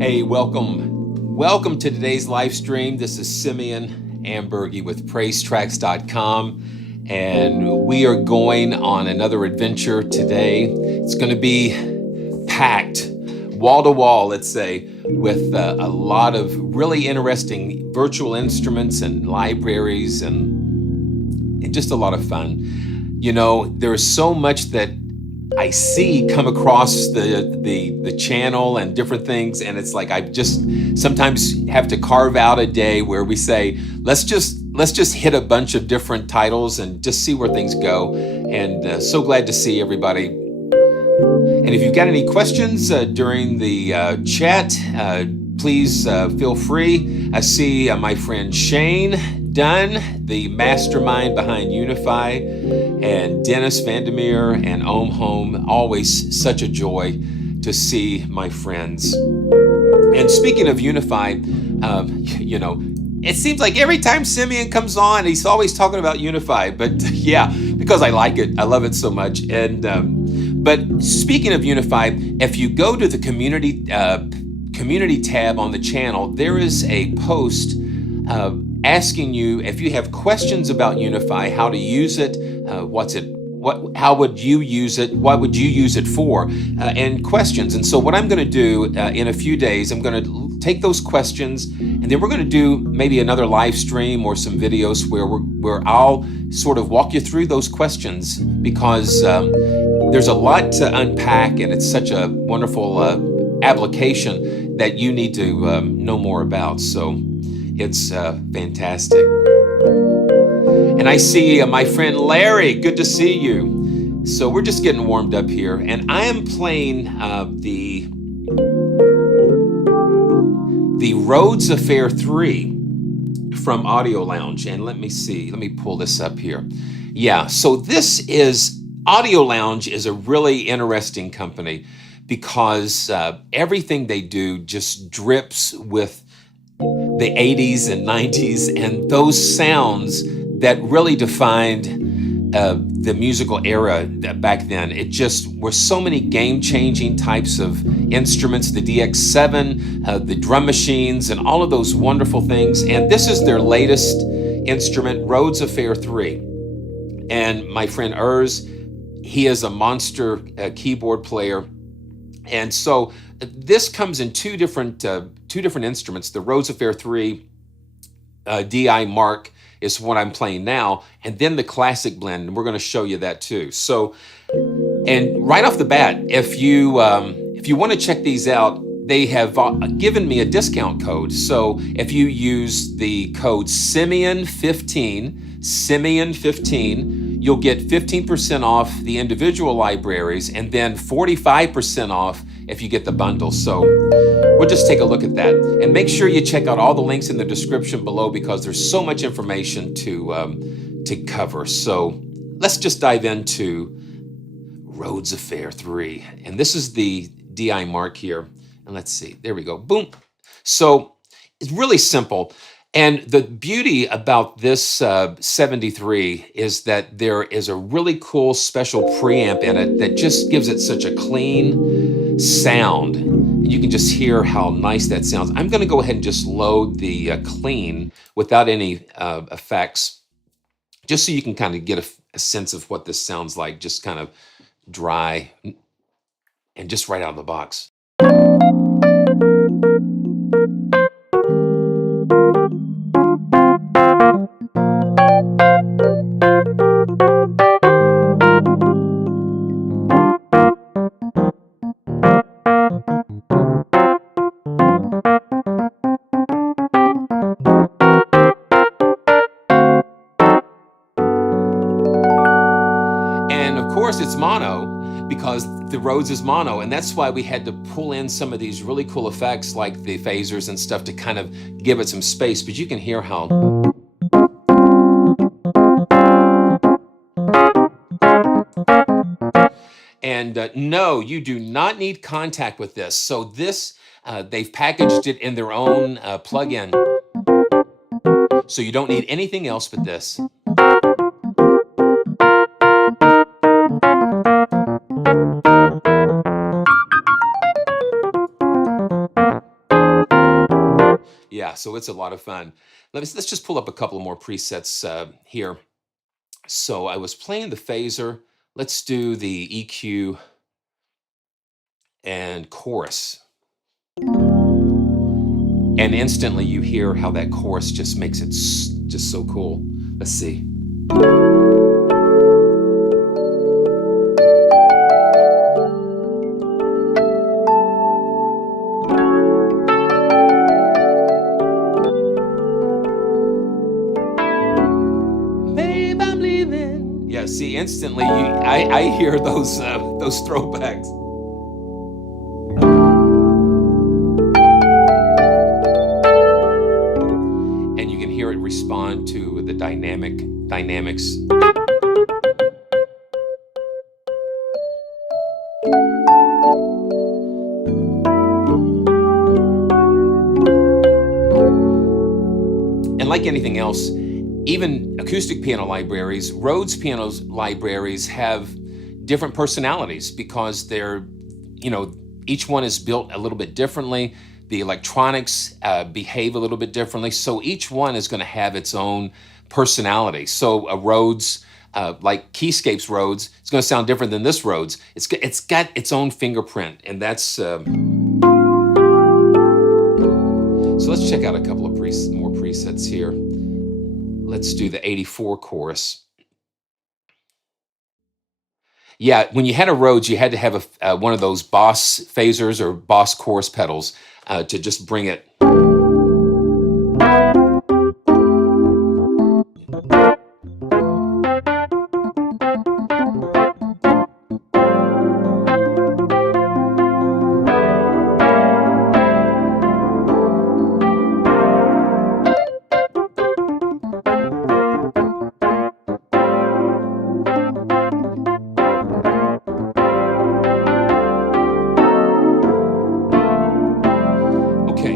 Hey, welcome to today's live stream. This is Simeon Ambergy with PraiseTracks.com, and we are going on another adventure today. It's going to be packed, wall to wall, let's say, with a lot of really interesting virtual instruments and libraries and just a lot of fun. You know, there is so much that I see come across the channel and different things, and it's like I just sometimes have to carve out a day where we say, let's just hit a bunch of different titles and just see where things go. And so glad to see everybody. And if you've got any questions during the chat, please feel free. I see my friend Shane Dunn, the mastermind behind Unify, and Dennis Vandermeer and Ohm Home. Always such a joy to see my friends. And speaking of Unify, you know, it seems like every time Simeon comes on, he's always talking about Unify. But yeah, because I like it, I love it so much. And but speaking of Unify, if you go to the community tab on the channel, there is a post asking you if you have questions about Unify, how to use it, how would you use it, what would you use it for, and questions. And so what I'm going to do in a few days, I'm going to take those questions, and then we're going to do maybe another live stream or some videos where I'll sort of walk you through those questions, because there's a lot to unpack, and it's such a wonderful application that you need to know more about. So it's fantastic. And I see my friend Larry, good to see you. So we're just getting warmed up here, and I am playing the Rhodes Affair 3 from Audio Lounge. And let me pull this up here. Yeah, so this is, Audio Lounge is a really interesting company, because everything they do just drips with the 80s and 90s and those sounds that really defined the musical era back then. It just were so many game-changing types of instruments, the DX7, the drum machines, and all of those wonderful things. And this is their latest instrument, Rhodes Affair 3. And my friend Urs, he is a monster keyboard player. And so this comes in two different instruments. The Rhodes Affair 3 DI Mark is what I'm playing now, and then the classic blend, and we're going to show you that too. So, and right off the bat, if you want to check these out, they have given me a discount code. So if you use the code Simeon15, you'll get 15% off the individual libraries, and then 45% off if you get the bundle. So we'll just take a look at that, and make sure you check out all the links in the description below, because there's so much information to cover. So let's just dive into Rhodes Affair 3, and this is the DI Mark here. And let's see, there we go, boom. So it's really simple. And the beauty about this 73 is that there is a really cool special preamp in it that just gives it such a clean sound. And you can just hear how nice that sounds. I'm going to go ahead and just load the clean without any effects, just so you can kind of get a sense of what this sounds like, just kind of dry and just right out of the box. And of course it's mono, because the Rhodes is mono, and that's why we had to pull in some of these really cool effects like the phasers and stuff to kind of give it some space. But you can hear how and no, you do not need Kontakt with this. So this, they've packaged it in their own plugin, so you don't need anything else but this. Yeah, so it's a lot of fun. Let's just pull up a couple more presets here. So I was playing the phaser. Let's do the EQ and chorus. And instantly you hear how that chorus just makes it just so cool. Let's see. Babe, I'm leaving. Yeah, see, instantly I hear those throwbacks. And you can hear it respond to the dynamics. And like anything else, even acoustic piano libraries, Rhodes piano libraries have different personalities because they're, each one is built a little bit differently. The electronics behave a little bit differently. So each one is going to have its own personality. So a Rhodes, like Keyscape's Rhodes, it's going to sound different than this Rhodes. It's got its own fingerprint, and that's... So let's check out a couple of more presets here. Let's do the 84 chorus. Yeah, when you had a Rhodes, you had to have one of those Boss phasers or Boss chorus pedals to just bring it.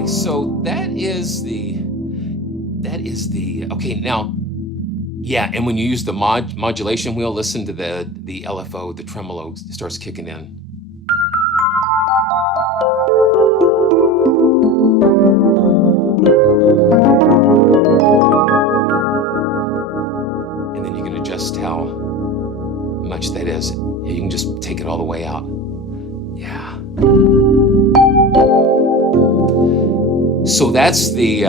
So that is the okay, now, yeah, and when you use the modulation wheel, listen to the LFO, the tremolo starts kicking in. And then you can adjust how much that is. You can just take it all the way out. Yeah. So that's the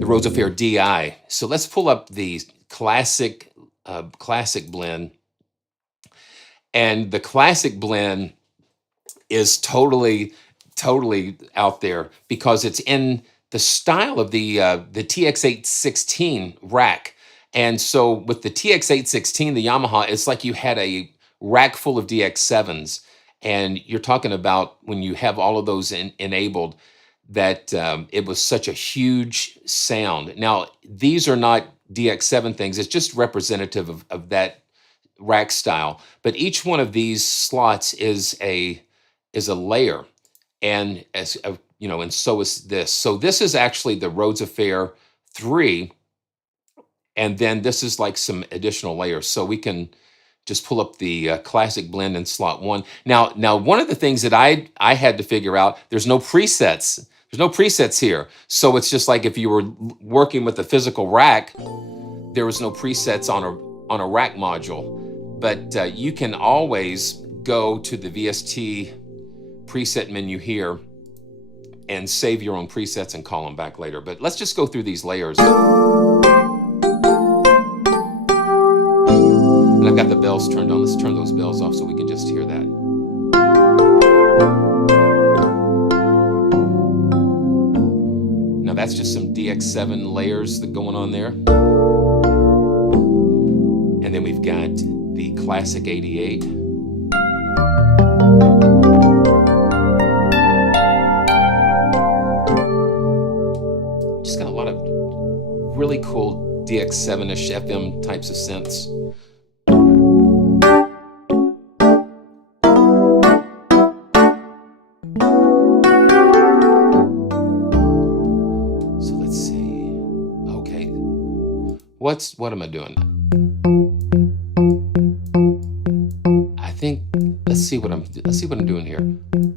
Rhodes Affair DI. So let's pull up the classic blend. And the classic blend is totally out there because it's in the style of the TX816 rack. And so with the TX816, the Yamaha, it's like you had a rack full of DX7s. And you're talking about when you have all of those enabled, that it was such a huge sound. Now, these are not DX7 things. It's just representative of that rack style. But each one of these slots is a layer, and and so is this. So this is actually the Rhodes Affair 3, and then this is like some additional layers. So we can just pull up the classic blend in slot 1. Now one of the things that I had to figure out, there's no presets. There's no presets here. So it's just like if you were working with a physical rack, there was no presets on a rack module. But you can always go to the VST preset menu here and save your own presets and call them back later. But let's just go through these layers. And I've got the bells turned on. Let's turn those bells off so we can just hear that. Now that's just some DX7 layers that going on there. And then we've got the classic 88. Just got a lot of really cool DX7-ish FM types of synths. So let's see. Okay. What am I doing? I think let's see what I'm doing here.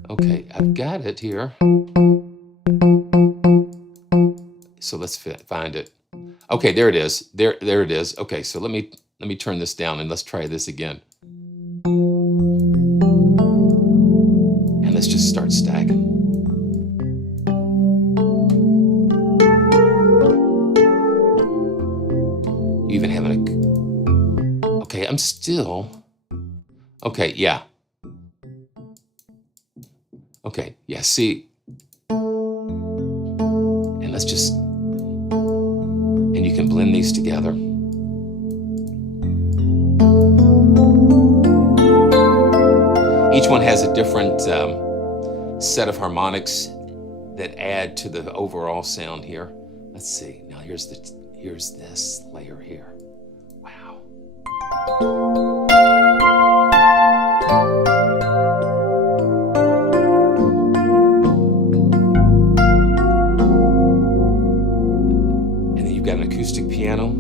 Okay, I've got it here. So let's find it. Okay, there it is. There it is. Okay, so let me turn this down and let's try this again. And let's just start stacking. You even having a... Okay, I'm still... Okay, yeah. Okay, yeah, see. And let's just... And you can blend these together. Each one has a different set of harmonics that add to the overall sound here. Let's see. Now here's this layer here. Wow. And then you've got an acoustic piano.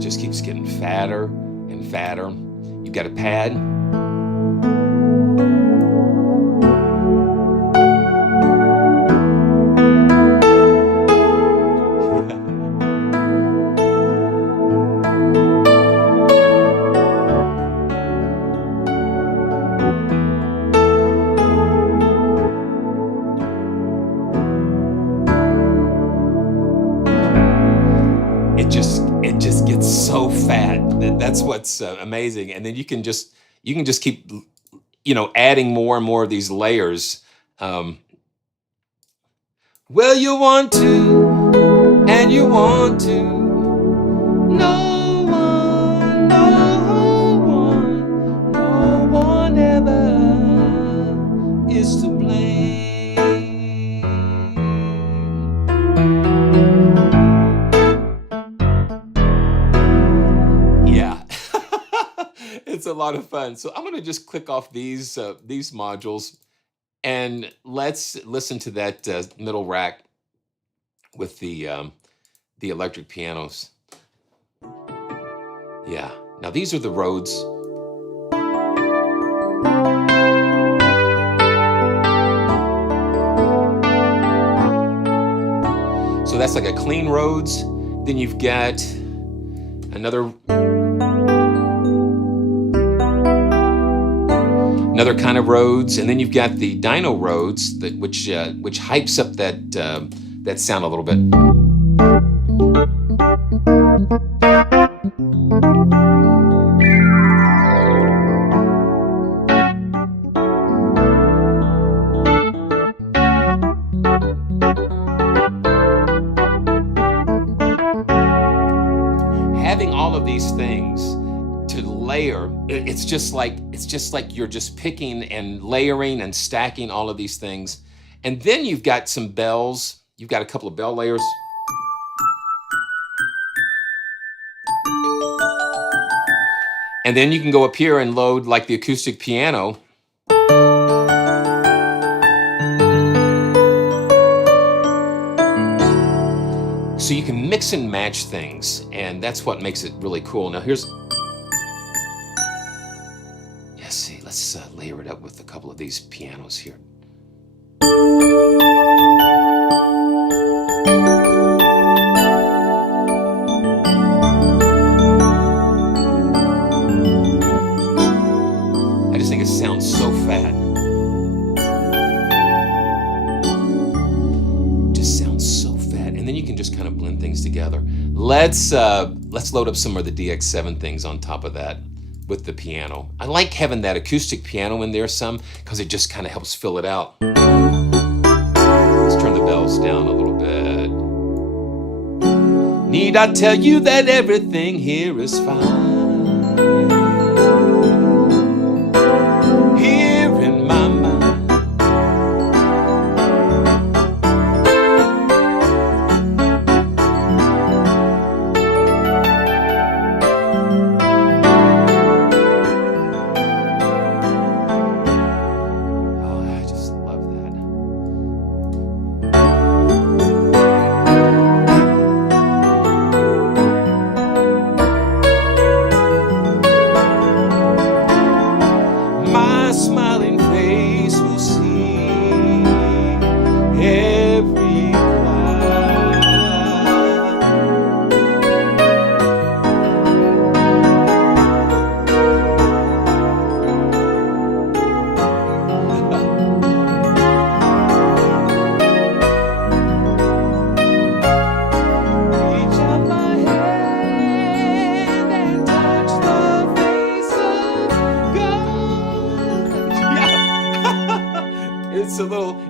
Just keeps getting fatter and fatter. You've got a pad. It just gets so fat. That's what's amazing. And then you can just keep, adding more and more of these layers. Well, you want to, and you want to. No one ever is to blame. It's a lot of fun. So I'm going to just click off these modules and let's listen to that middle rack with the electric pianos. Yeah. Now these are the Rhodes. So that's like a clean Rhodes. Then you've got another kind of Rhodes, and then you've got the dyno Rhodes, which hypes up that sound a little bit. Having all of these things to layer, it's just like you're just picking and layering and stacking all of these things. And then you've got some bells. You've got a couple of bell layers. And then you can go up here and load like the acoustic piano. So you can mix and match things, and that's what makes it really cool. Now here's, yeah, see, let's layer it up with a couple of these pianos here. I just think it sounds so fat. Then you can just kind of blend things together. Let's load up some of the DX7 things on top of that with the piano. I like having that acoustic piano in there some because it just kind of helps fill it out. Let's turn the bells down a little bit. Need I tell you that everything here is fine? Here in my mind.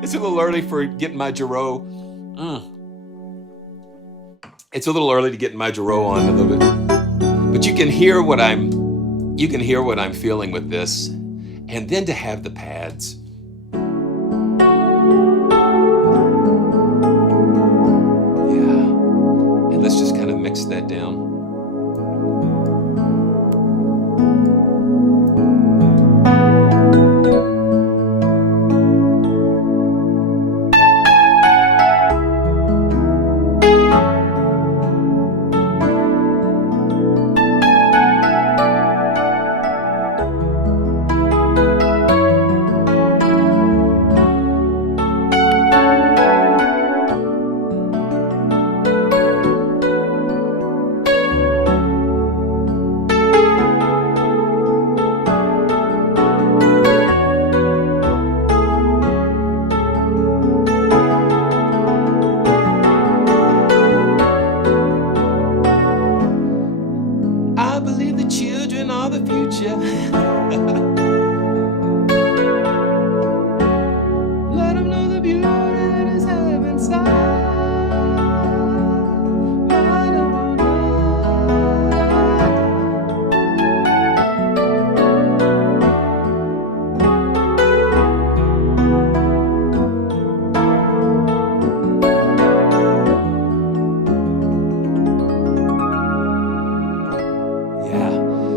It's a little early for getting my Giro. It's a little early to get my Giro on a little bit, but you can hear what I'm feeling with this, and then to have the pads. Yeah, and let's just kind of mix that down.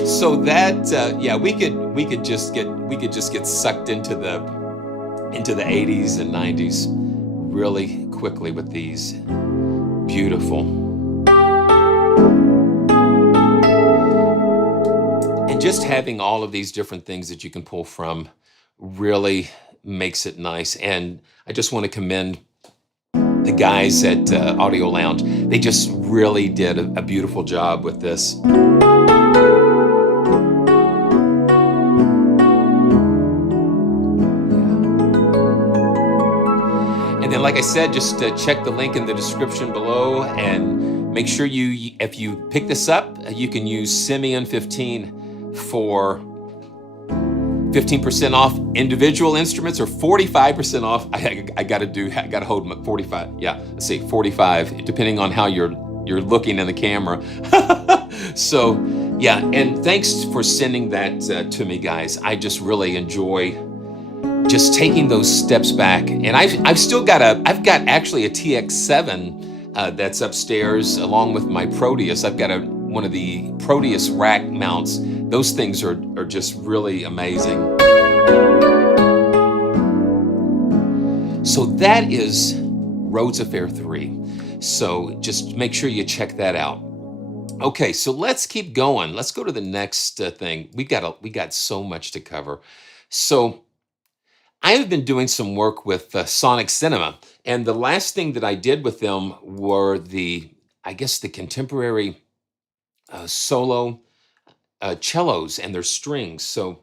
So that yeah, we could just get sucked into the 80s and 90s really quickly with these. Beautiful. And just having all of these different things that you can pull from really makes it nice. And I just want to commend the guys at Audio Lounge. They just really did a beautiful job with this. And then, like I said, just check the link in the description below and make sure if you pick this up, you can use Simeon15 for 15% off individual instruments, or 45% off. I gotta hold them at 45. Yeah, let's see, 45, depending on how you're looking in the camera. So Yeah, and thanks for sending that to me, guys. I just really enjoy just taking those steps back. And I've still got I've got actually a TX7 that's upstairs along with my Proteus. I've got one of the Proteus rack mounts. Those things are just really amazing. So that is Rhodes Affair 3. So just make sure you check that out. Okay, so let's keep going. Let's go to the next thing. We got so much to cover. So I have been doing some work with Sonixenima, and the last thing that I did with them were I guess the contemporary solo cellos and their strings. So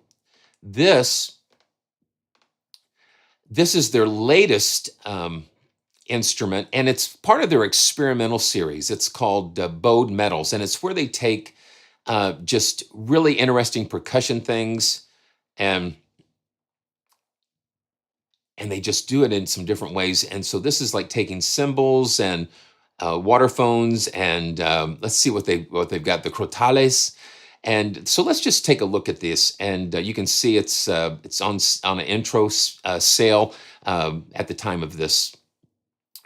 this is their latest instrument, and it's part of their experimental series. It's called Bowed Metals, and it's where they take just really interesting percussion things and they just do it in some different ways. And so this is like taking cymbals and waterphones, and let's see what they've got, the crotales. And so let's just take a look at this, and you can see it's on an intro sale at the time of this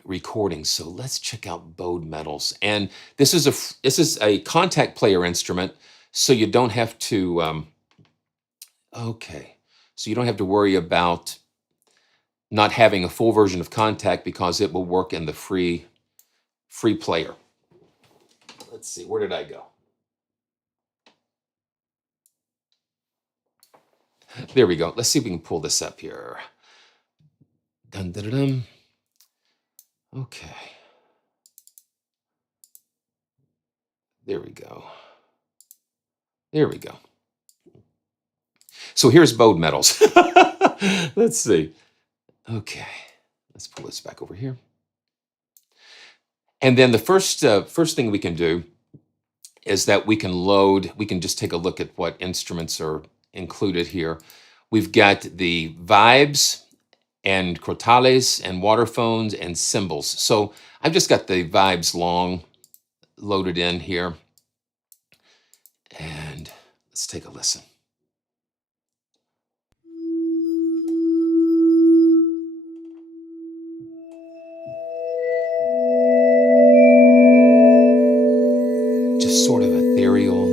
recording. So let's check out Bowed Metals. And this is a Kontakt player instrument, so you don't have to okay, so you don't have to worry about not having a full version of Kontakt, because it will work in the free player. Let's see, where did I go? There we go. Let's see if we can pull this up here. Dun, dun, dun, dun. Okay. There we go. There we go. So here's Bowed Metals. Let's see. Okay. Let's pull this back over here. And then the first thing we can do is that we can just take a look at what instruments are included here. We've got the vibes and crotales and waterphones and cymbals. So I've just got the vibes long loaded in here. And let's take a listen. Just sort of ethereal.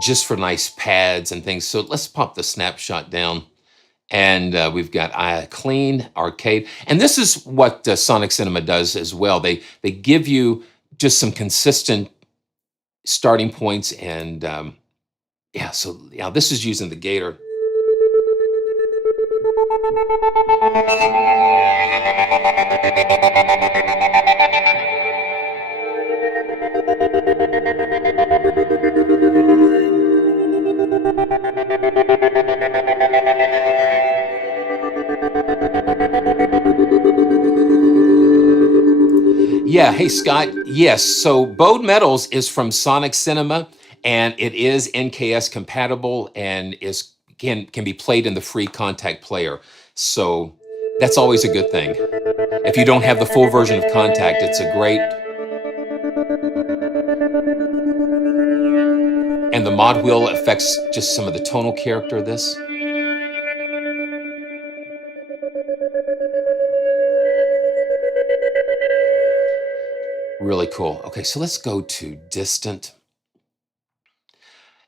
Just for nice pads and things. So let's pop the snapshot down. And we've got clean, arcade. And this is what Sonixenima does as well. They give you just some consistent starting points. And yeah, so yeah, this is using the Gator. Yeah, hey Scott. Yes, so Bowed Metals is from Sonixenima, and it is NKS compatible and can be played in the free Kontakt player. So that's always a good thing. If you don't have the full version of Kontakt, it's a great. And the mod wheel affects just some of the tonal character of this. Really cool. Okay, so let's go to distant.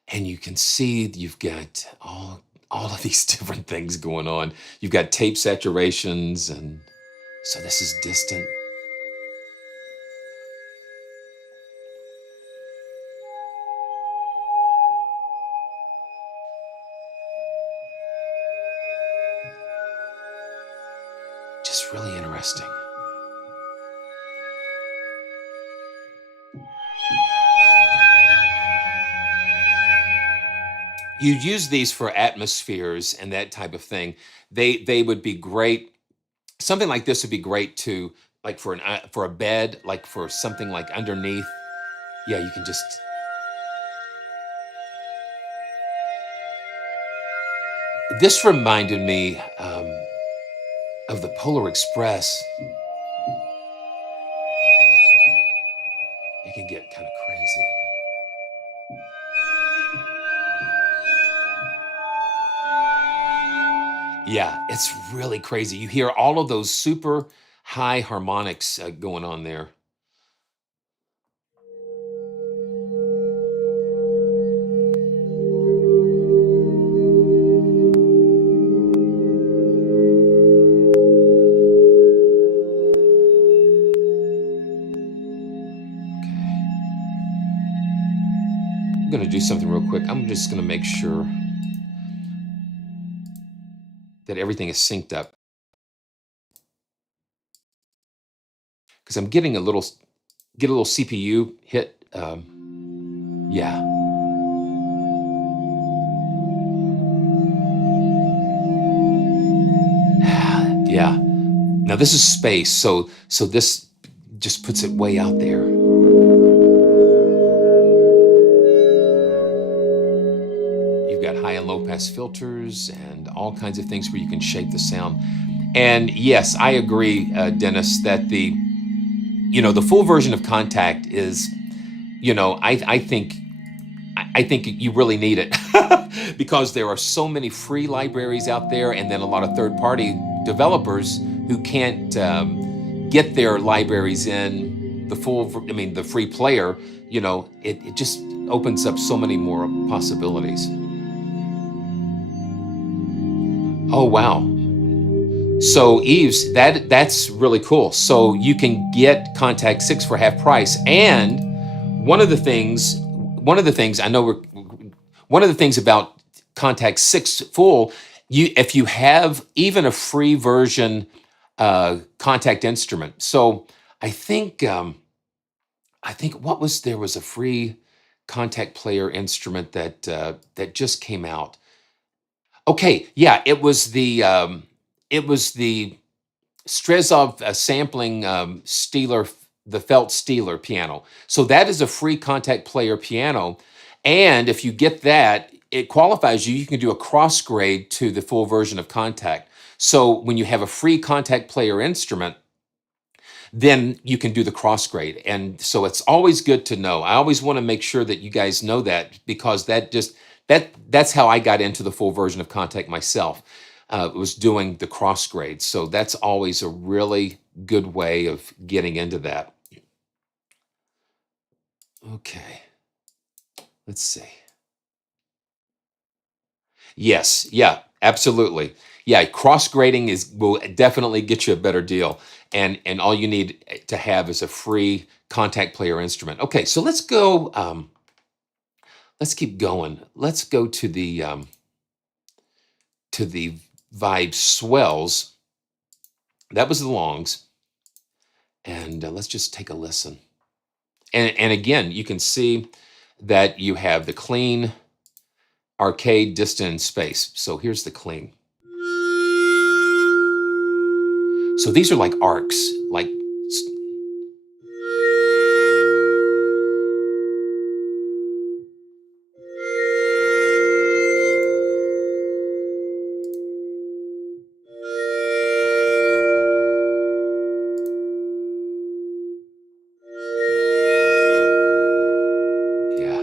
And you can see you've got all of these different things going on. You've got tape saturations, and so this is distant. Just really interesting. You use these for atmospheres and that type of thing. They would be great something like this would be great to, like for a bed, like for something like underneath. Yeah, you can just. This reminded me of the Polar Express. It can get kind of crazy. Yeah, it's really crazy. You hear all of those super high harmonics going on there. I'm going to do something real quick. I'm just going to make sure that everything is synced up, because I'm getting a little CPU hit. Yeah. Yeah. Now this is space, so this just puts it way out there. You've got high and low pass filters and all kinds of things where you can shape the sound. And yes, I agree, Dennis, that the full version of Kontakt is, I think you really need it because there are so many free libraries out there, and then a lot of third-party developers who can't get their libraries in the free player. It just opens up so many more possibilities. Oh, wow. So Eves, that's really cool. So you can get Kontakt 6 for half price. And one of the things about Kontakt 6 full, if you have even a free version Kontakt instrument. So I think there was a free Kontakt player instrument that just came out. Okay, yeah, it was the Strezov sampling Steeler, the Felt Steeler piano. So that is a free Kontakt player piano, and if you get that, it qualifies you. You can do a cross grade to the full version of Kontakt. So when you have a free Kontakt player instrument, then you can do the cross grade. And so it's always good to know. I always want to make sure that you guys know that, because that's how I got into the full version of Kontakt myself. Was doing the cross grade. So that's always a really good way of getting into that. Okay, let's see. Yes, yeah, absolutely. Yeah, cross grading will definitely get you a better deal. And all you need to have is a free Kontakt player instrument. Okay, so let's go. Let's keep going. Let's go to the Vibe Swells. That was the longs. And let's just take a listen. And again, you can see that you have the clean, arcade, distant, and space. So here's the clean. So these are like arcs, like. Yeah.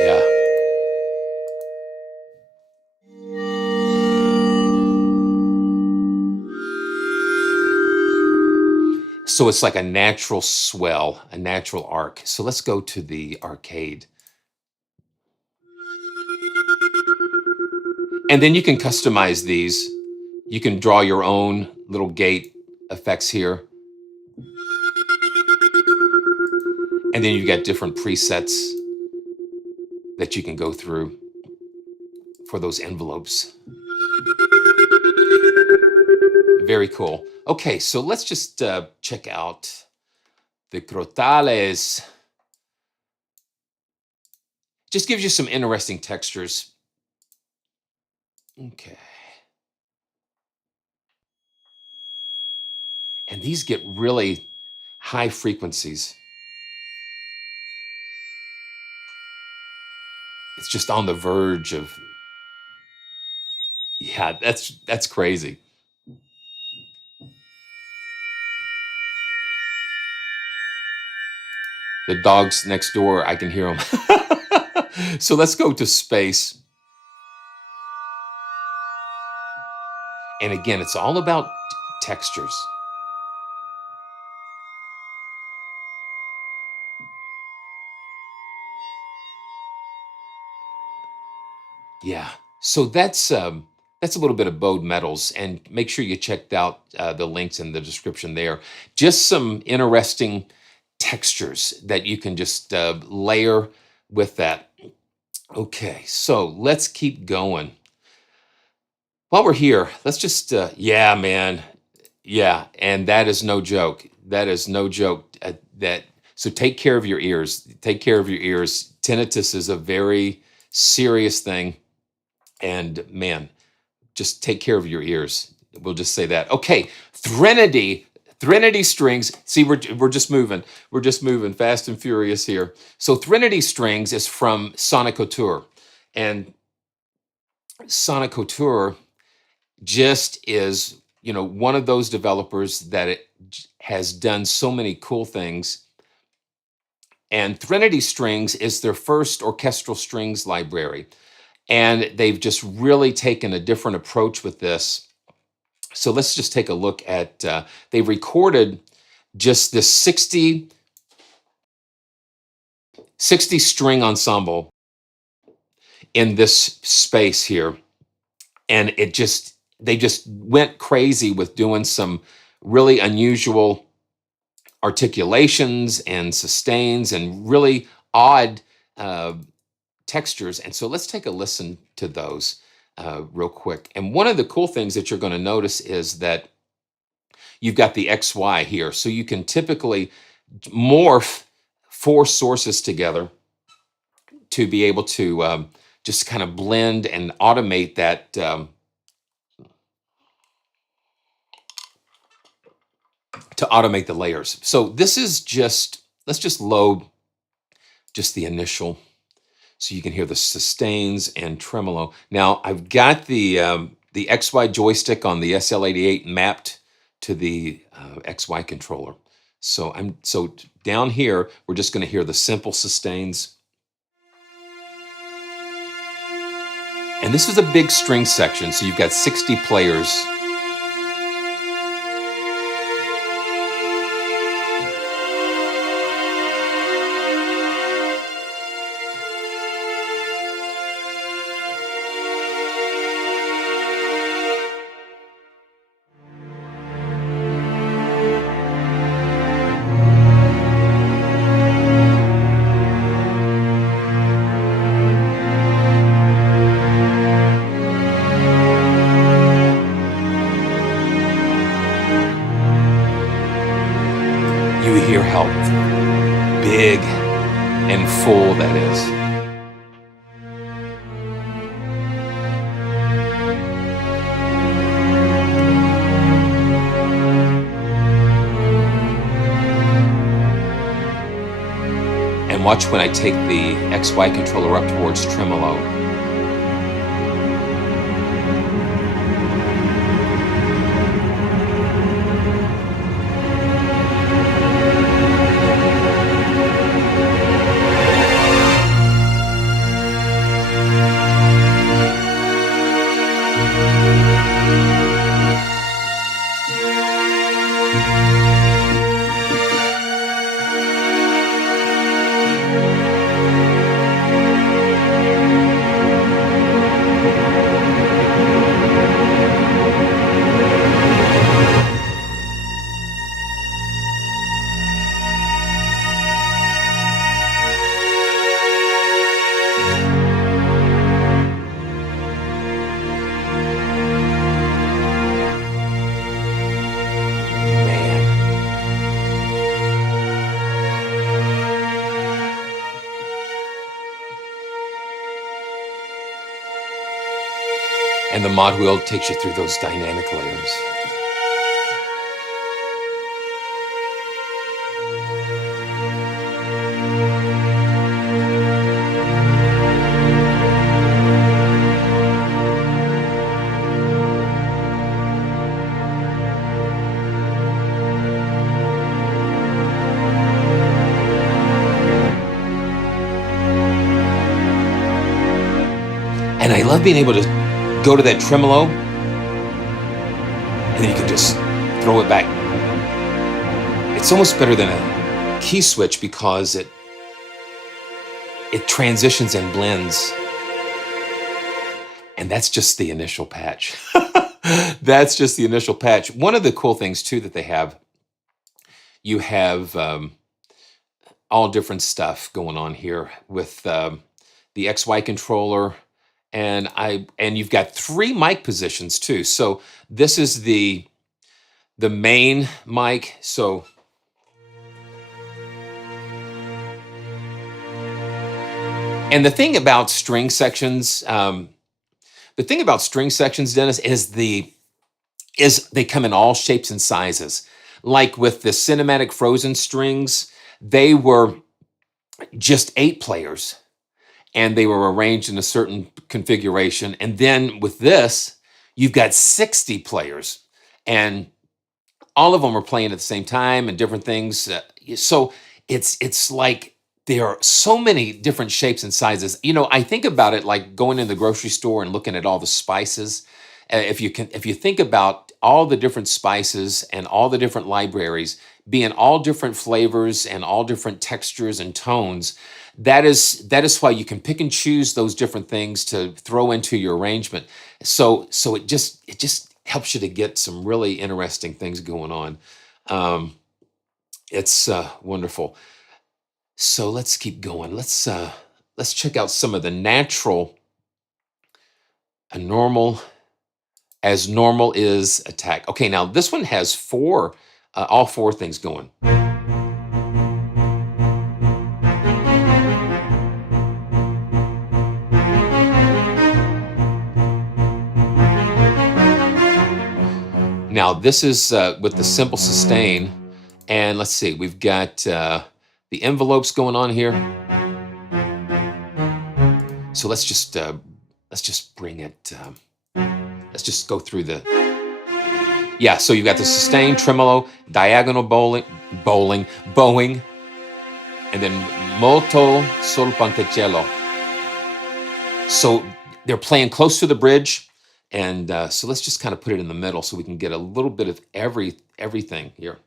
Yeah. So it's like a natural swell, a natural arc. So let's go to the arcade. And then you can customize these. You can draw your own little gate effects here. And then you've got different presets that you can go through for those envelopes. Very cool. Okay, so let's just check out the crotales. Just gives you some interesting textures. Okay. And these get really high frequencies. It's just on the verge of, yeah, that's crazy. The dogs next door, I can hear them. So let's go to space. And again, it's all about textures. Yeah. So that's a little bit of bowed metals, and make sure you checked out the links in the description there. Just some interesting textures that you can just layer with that. Okay, so let's keep going. While we're here, let's just, yeah, man. Yeah, and that is no joke. That is no joke. So take care of your ears. Take care of your ears. Tinnitus is a very serious thing. And man, just take care of your ears. We'll just say that. Okay, Threnody strings. See, we're just moving. We're just moving fast and furious here. So Threnody strings is from SONICCOUTURE, and SONICCOUTURE just is, one of those developers that it has done so many cool things. And Threnody strings is their first orchestral strings library. And they've just really taken a different approach with this. So let's just take a look at, they've recorded just this 60 string ensemble in this space here. And they just went crazy with doing some really unusual articulations and sustains and really odd textures. And so let's take a listen to those real quick. And one of the cool things that you're going to notice is that you've got the XY here. So you can typically morph 4 sources together to be able to just kind of blend and automate that. To automate the layers. So this is let's just load just the initial, so you can hear the sustains and tremolo. Now I've got the XY joystick on the SL88 mapped to the XY controller. So down here, we're just going to hear the simple sustains. And this is a big string section, so you've got 60 players. You hear how big and full that is. And watch when I take the XY controller up towards tremolo. mod wheel takes you through those dynamic layers. And I love being able to go to that tremolo, and then you can just throw it back. It's almost better than a key switch because it transitions and blends. And that's just the initial patch. That's just the initial patch. One of the cool things too that they have, you have all different stuff going on here with the XY controller. And you've got 3 mic positions too. So this is the main mic. So and the thing about string sections, Dennis, is they come in all shapes and sizes. Like with the cinematic Frozen strings, they were just 8 players. And they were arranged in a certain configuration. And then with this, you've got 60 players. And all of them are playing at the same time and different things. So it's like there are so many different shapes and sizes. You know, I think about it like going in the grocery store and looking at all the spices. If you think about all the different spices and all the different libraries being all different flavors and all different textures and tones, that is why you can pick and choose those different things to throw into your arrangement. So it just helps you to get some really interesting things going on. It's wonderful. So let's keep going. Let's check out some of the natural, normal, as normal is attack. Okay, now this one has all 4 things going. Now this is with the simple sustain, and let's see, we've got the envelopes going on here. So let's just bring it. Let's just go through the. Yeah, so you've got the sustain, tremolo, diagonal bowing, and then molto sul ponticello. So they're playing close to the bridge. And so let's just kind of put it in the middle so we can get a little bit of everything here.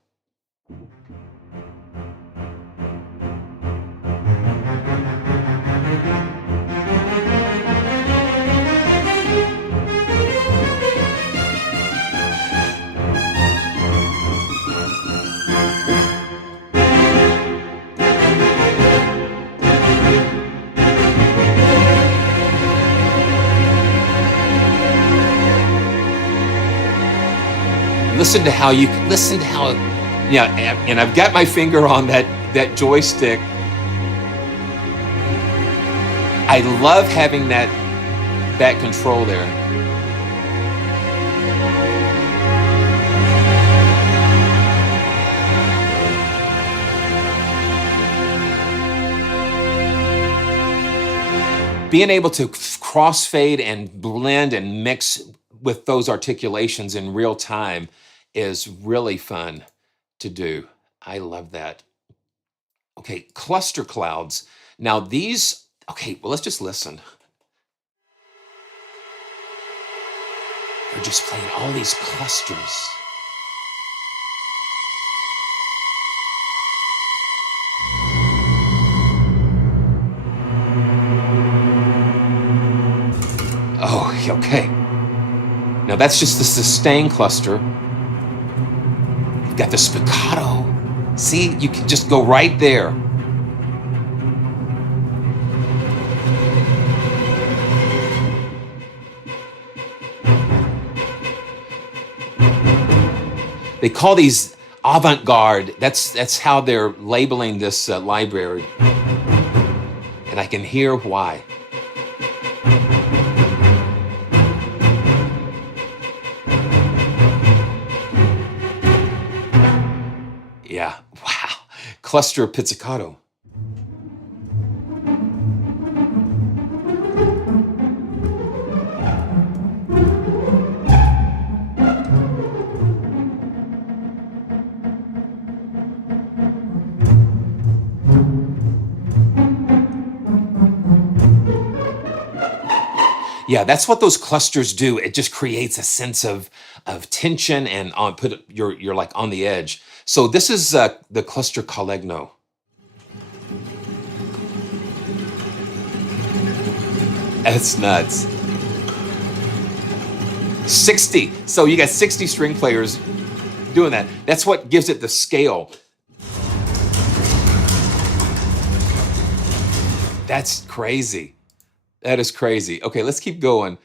Listen to how, yeah, and I've got my finger on that joystick. I love having that control there. Being able to crossfade and blend and mix with those articulations in real time is really fun to do. I love that. Okay, cluster clouds. Now these, okay, well, let's just listen. They're just playing all these clusters. Oh, okay. Now that's just the sustain cluster. You've got the spiccato. See, you can just go right there. They call these avant-garde. That's how they're labeling this library. And I can hear why. Yeah. Wow. Cluster pizzicato. Yeah, that's what those clusters do. It just creates a sense of tension and you're like on the edge. So this is the cluster Collegno. That's nuts. 60. So you got 60 string players doing that. That's what gives it the scale. That's crazy. That is crazy. Okay, let's keep going.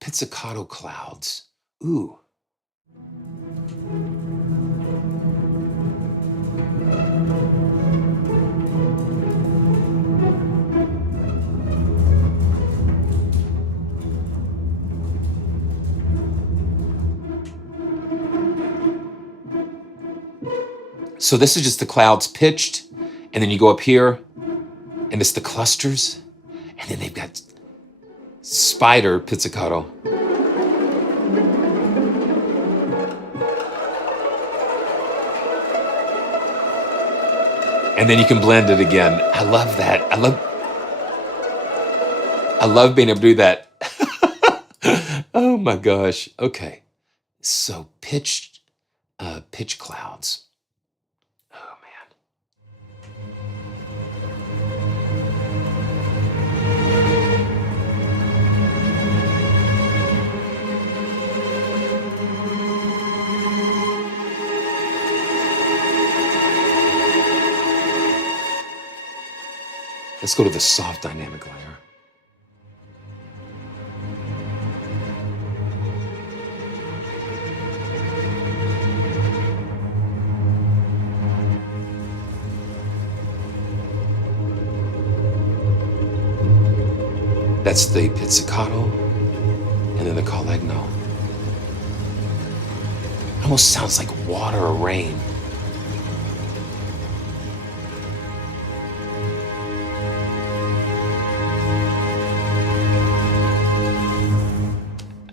Pizzicato clouds. Ooh. So this is just the clouds pitched, and then you go up here, and it's the clusters, and then they've got spider pizzicato. And then you can blend it again. I love that. I love being able to do that. Oh my gosh. Okay. So pitch clouds. Oh man. Let's go to the soft dynamic layer. That's the pizzicato, and then the Collegno. Almost sounds like water or rain.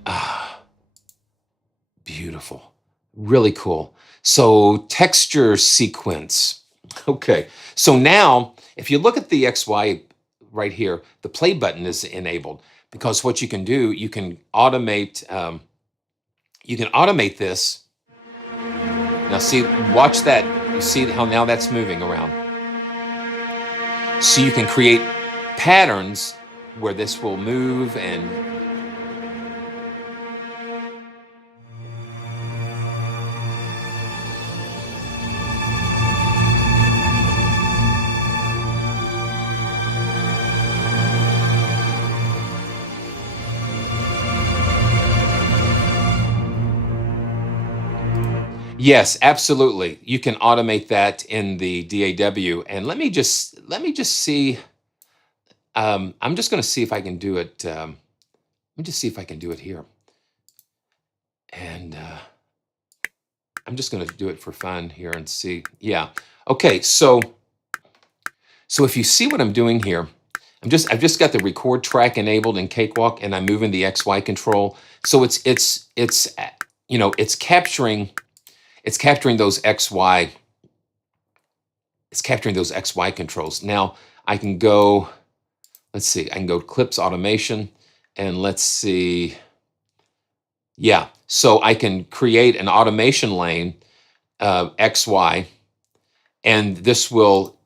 Ah, beautiful, really cool. So texture sequence. Okay, so now if you look at the XY right here, the play button is enabled because what you can do, you can automate this. Now see, watch that. You see how now that's moving around. So you can create patterns where this will move and yes, absolutely. You can automate that in the DAW. And let me just see. I'm just going to see if I can do it. Let me just see if I can do it here. And I'm just going to do it for fun here and see. Yeah. Okay. So if you see what I'm doing here, I've just got the record track enabled in Cakewalk, and I'm moving the XY control. So it's capturing those XY. It's capturing those XY controls. Now I can go. Let's see. I can go Clips Automation, and let's see. Yeah. So I can create an automation lane, XY, and this will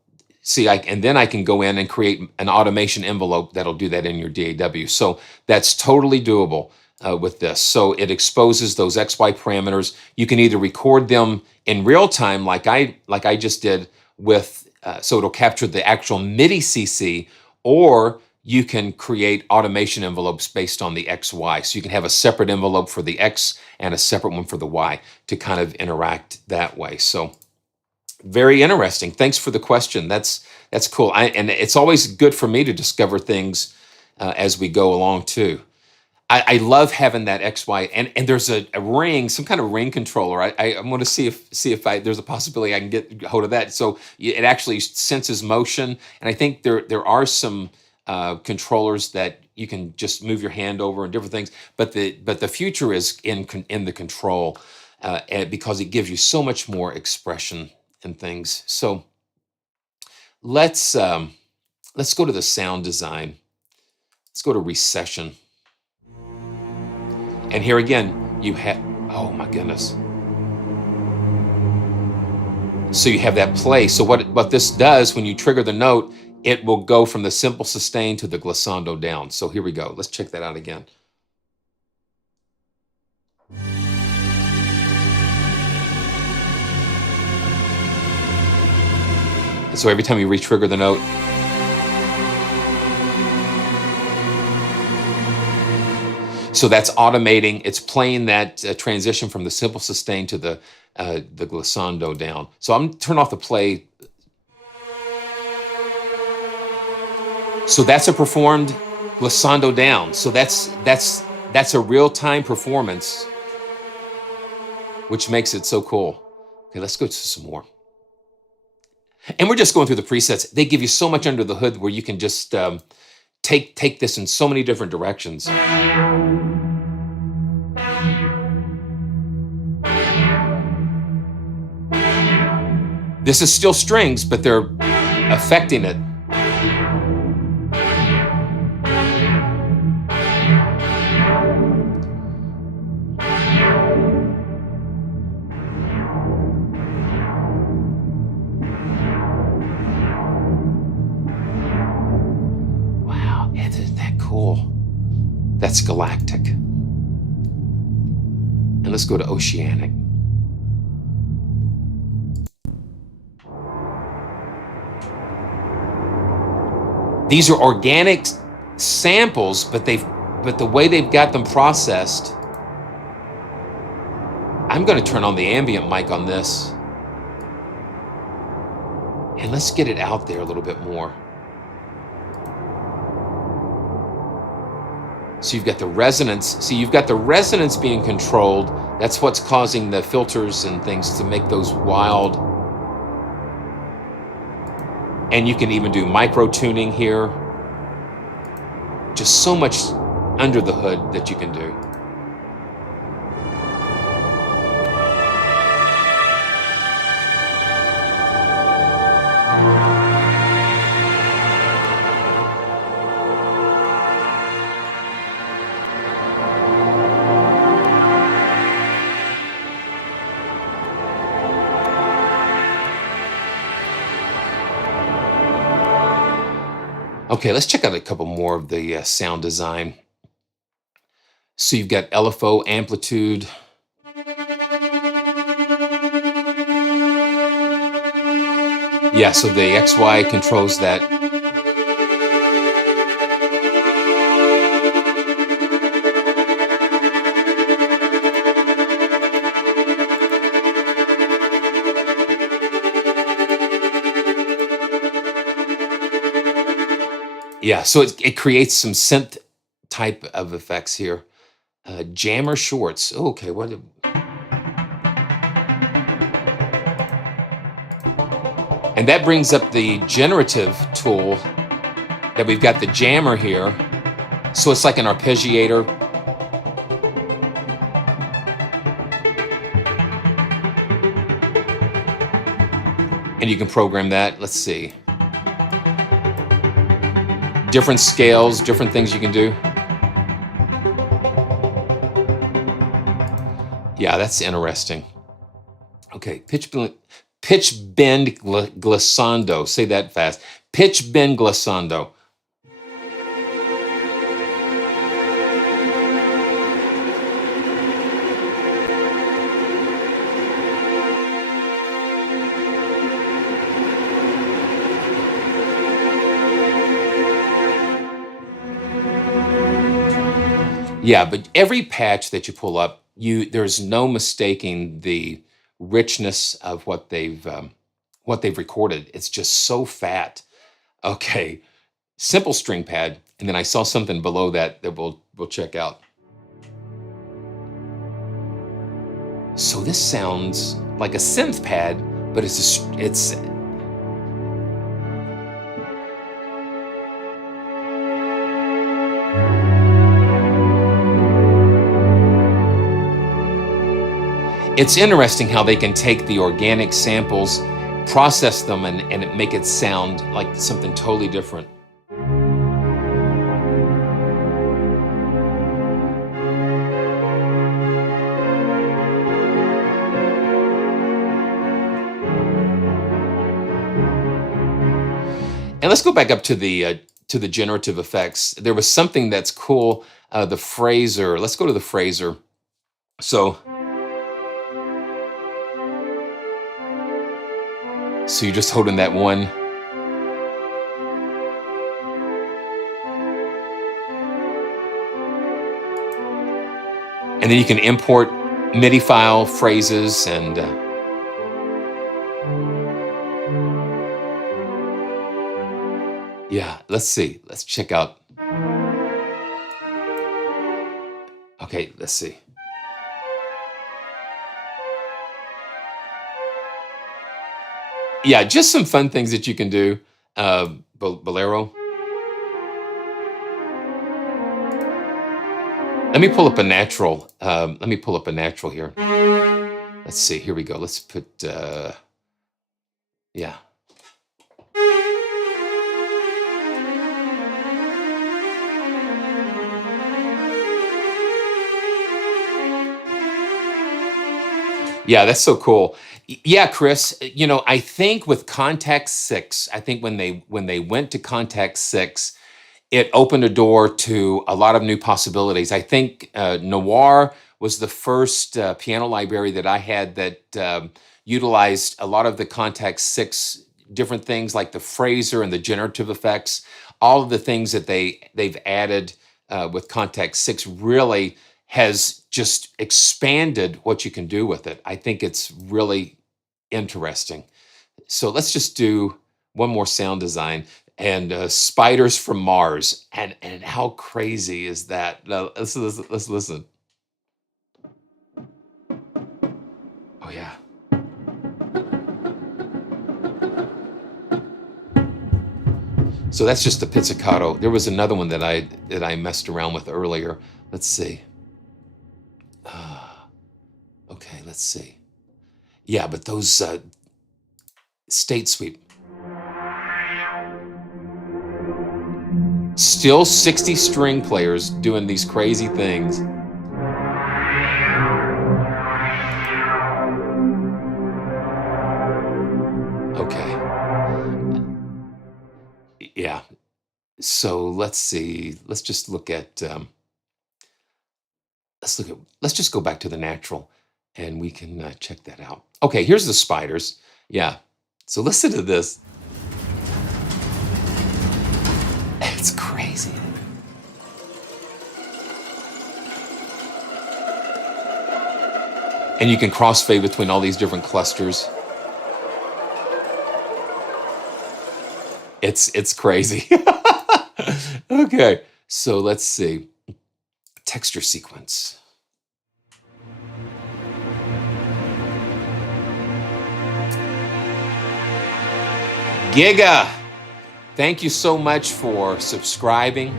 see. And then I can go in and create an automation envelope that'll do that in your DAW. So that's totally doable with this. So it exposes those XY parameters. You can either record them in real time, like I just did with. So it'll capture the actual MIDI CC, or you can create automation envelopes based on the XY. So you can have a separate envelope for the X and a separate one for the Y to kind of interact that way. So very interesting. Thanks for the question. That's cool. And it's always good for me to discover things as we go along too. I love having that XY, and there's a ring, some kind of ring controller. I'm going to see if there's a possibility I can get hold of that. So it actually senses motion, and I think there are some controllers that you can just move your hand over and different things. But the future is in the control, because it gives you so much more expression and things. So let's go to the sound design. Let's go to recession. And here again, you have, oh my goodness. So you have that play. So what this does, when you trigger the note, it will go from the simple sustain to the glissando down. So here we go. Let's check that out again. And so every time you re-trigger the note, so that's automating. It's playing that transition from the simple sustain to the glissando down. So I'm turn off the play. So that's a performed glissando down. So that's a real-time performance, which makes it so cool. Okay, let's go to some more. And we're just going through the presets. They give you so much under the hood where you can just take this in so many different directions. This is still strings, but they're affecting it. Wow, isn't that cool? That's galactic. And let's go to oceanic. These are organic samples, but the way they've got them processed. I'm going to turn on the ambient mic on this. And let's get it out there a little bit more. So you've got the resonance. See, you've got the resonance being controlled. That's what's causing the filters and things to make those wild. And you can even do micro tuning here. Just so much under the hood that you can do. Okay, let's check out a couple more of the sound design. So you've got LFO, amplitude. Yeah, so the XY controls that. Yeah, so it creates some synth type of effects here. Jammer shorts. Oh, okay, what? And that brings up the generative tool that we've got the jammer here. So it's like an arpeggiator. And you can program that. Let's see. Different scales, different things you can do. Yeah, that's interesting. Okay, pitch bend glissando. Say that fast. Pitch bend glissando. Yeah, but every patch that you pull up, there's no mistaking the richness of what they've recorded. It's just so fat. Okay, simple string pad, and then I saw something below that we'll check out. So this sounds like a synth pad, but it's interesting how they can take the organic samples, process them, and make it sound like something totally different. And let's go back up to the generative effects. There was something that's cool. The phraser. Let's go to the phraser. So you're just holding that one. And then you can import MIDI file phrases and yeah, let's see. Let's check out. Okay, let's see. Yeah, just some fun things that you can do. Bolero. Let me pull up a natural. Let me pull up a natural here. Let's see. Here we go. Let's put. Yeah. Yeah, that's so cool. Yeah, Chris, you know, I think with Kontakt 6, I think when they went to Kontakt 6, it opened a door to a lot of new possibilities. I think Noir was the first piano library that I had that utilized a lot of the Kontakt 6 different things like the phraser and the generative effects. All of the things that they've added with Kontakt 6 really has just expanded what you can do with it. I think it's really interesting. So let's just do one more sound design and spiders from Mars. And how crazy is that? Now, let's listen. Oh yeah. So that's just the pizzicato. There was another one that I messed around with earlier. Let's see. Okay, let's see. Yeah, but those state sweep. Still 60 string players doing these crazy things. Okay. Yeah. So let's see. Let's just look at let's just go back to the natural and we can check that out. Okay, here's the spiders. Yeah. So listen to this. It's crazy. And you can crossfade between all these different clusters. It's crazy. Okay, so let's see. Texture sequence. Giga! Thank you so much for subscribing.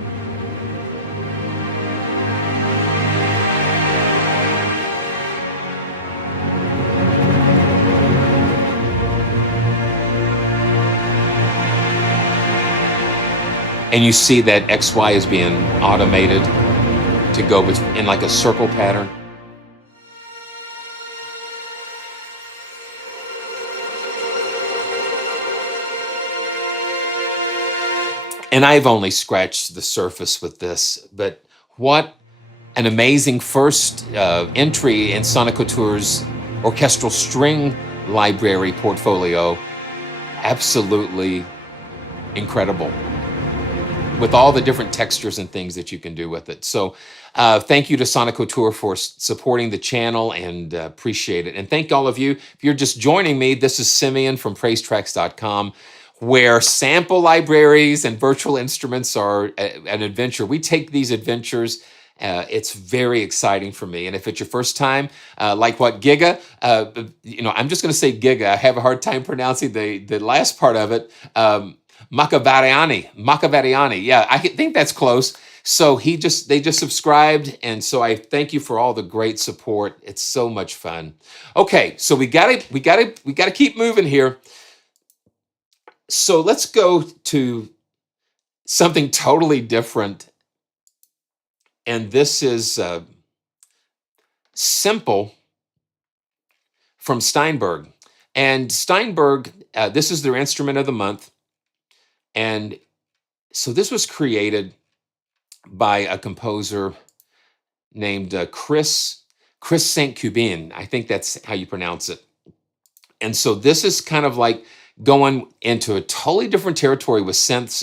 And you see that XY is being automated to go in like a circle pattern. And I've only scratched the surface with this, but what an amazing first entry in SONICCOUTURE's orchestral string library portfolio. Absolutely incredible, with all the different textures and things that you can do with it. So thank you to SONICCOUTURE for supporting the channel, and appreciate it. And thank all of you. If you're just joining me, this is Simeon from PraiseTracks.com, where sample libraries and virtual instruments are an adventure. We take these adventures It's very exciting for me. And if it's your first time, like what Giga, I'm just going to say Giga. I have a hard time pronouncing the last part of it. Macavariani. Yeah, I think that's close. So they just subscribed, and so I thank you for all the great support. It's so much fun. Okay, so we gotta keep moving here. So let's go to something totally different, and this is Simple from Steinberg. And Steinberg, this is their instrument of the month, and so this was created by a composer named Chris St. Cubin. I think that's how you pronounce it. And so this is kind of like going into a totally different territory with synths,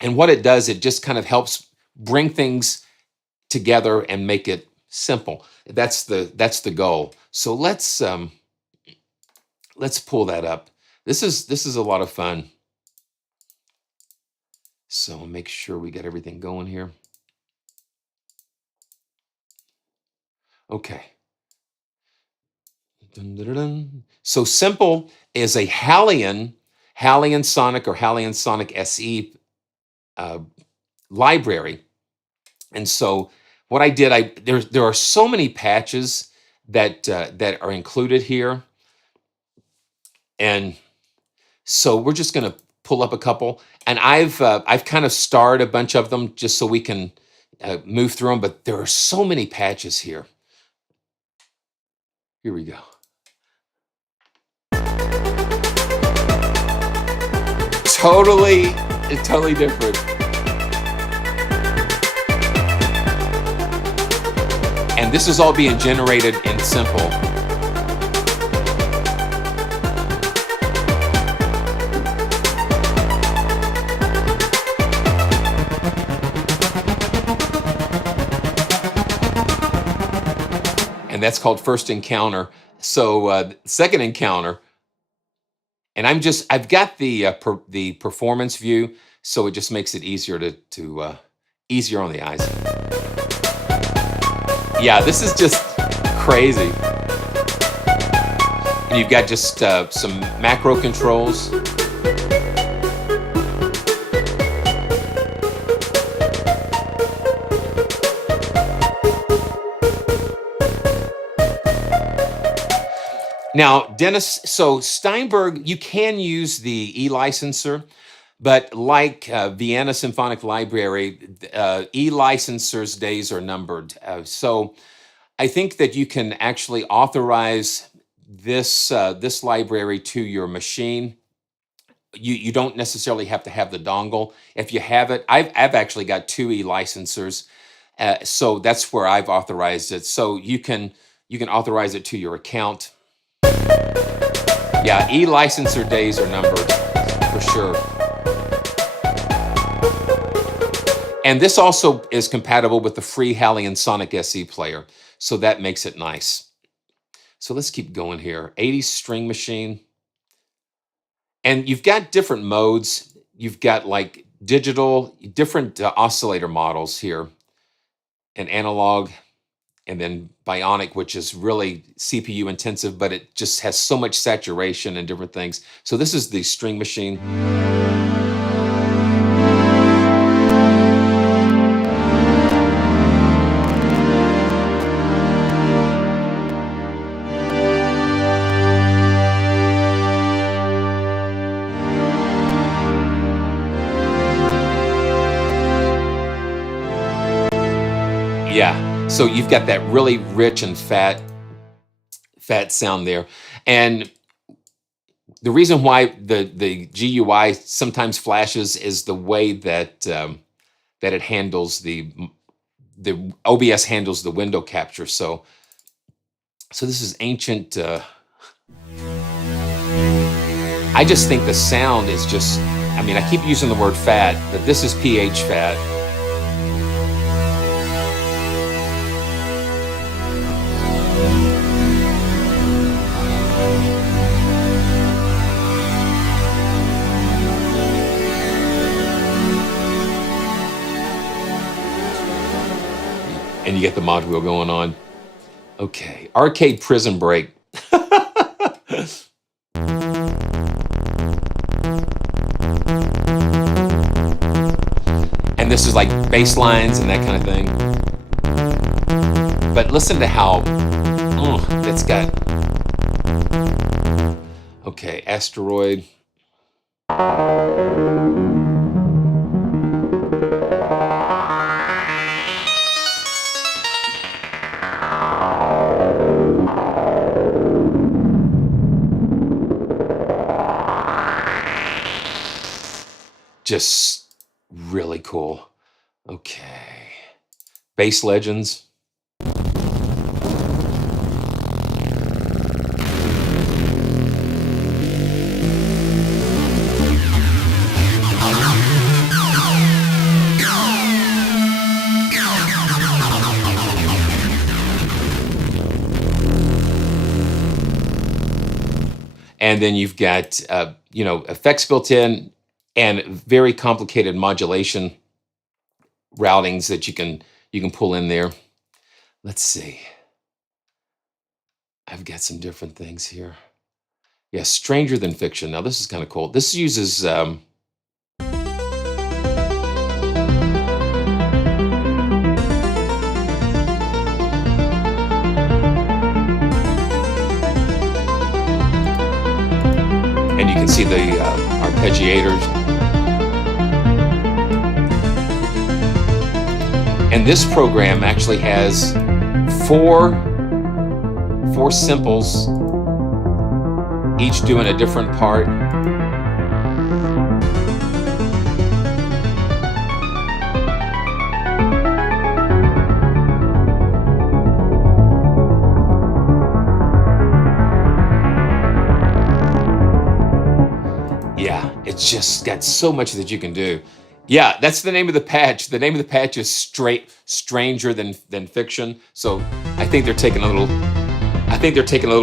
and what it does, it just kind of helps bring things together and make it simple. That's the goal. So let's pull that up. This is a lot of fun. So make sure we get everything going here. Okay. Dun, dun, dun, dun. So Simple is a HALion Sonic or HALion Sonic SE library. And so what I did, there are so many patches that are included here. And so we're just going to pull up a couple. And I've kind of starred a bunch of them just so we can move through them. But there are so many patches here. Here we go. Totally different. And this is all being generated in Simple. And that's called First Encounter. So Second Encounter. And I've got the performance view, so it just makes it easier to easier on the eyes. Yeah, this is just crazy. And you've got just some macro controls. Now, Dennis, so Steinberg, you can use the e-licenser, but like Vienna Symphonic Library, e-licenser's days are numbered. So I think that you can actually authorize this library to your machine. You don't necessarily have to have the dongle. If you have it, I've actually got 2 e-licensers, so that's where I've authorized it. So you can authorize it to your account. Yeah, e-licenser days are numbered for sure. And this also is compatible with the free HALion Sonic SE player, so that makes it nice. So let's keep going here. 80s string machine. And you've got different modes. You've got like digital, different oscillator models here, and analog, and then bionic, which is really CPU intensive, but it just has so much saturation and different things. So this is the string machine. Yeah. So you've got that really rich and fat sound there. And the reason why the GUI sometimes flashes is the way that that it handles the OBS handles the window capture. So this is ancient. I just think the sound is just, I mean, I keep using the word fat, but this is PH fat. get the mod wheel going on. Okay, arcade prison break. And this is like bass lines and that kind of thing. But listen to how it's got. Okay, asteroid. Just really cool. Okay. Bass Legends. And then you've got, you know, effects built in and very complicated modulation routings that you can pull in there. Let's see. I've got some different things here. Yeah, Stranger Than Fiction. Now this is kind of cool. This uses and you can see the arpeggiators. And this program actually has four simples, each doing a different part. Yeah, it's just got so much that you can do. Yeah, that's the name of the patch. The name of the patch is Stranger Than Fiction. So I think they're taking a little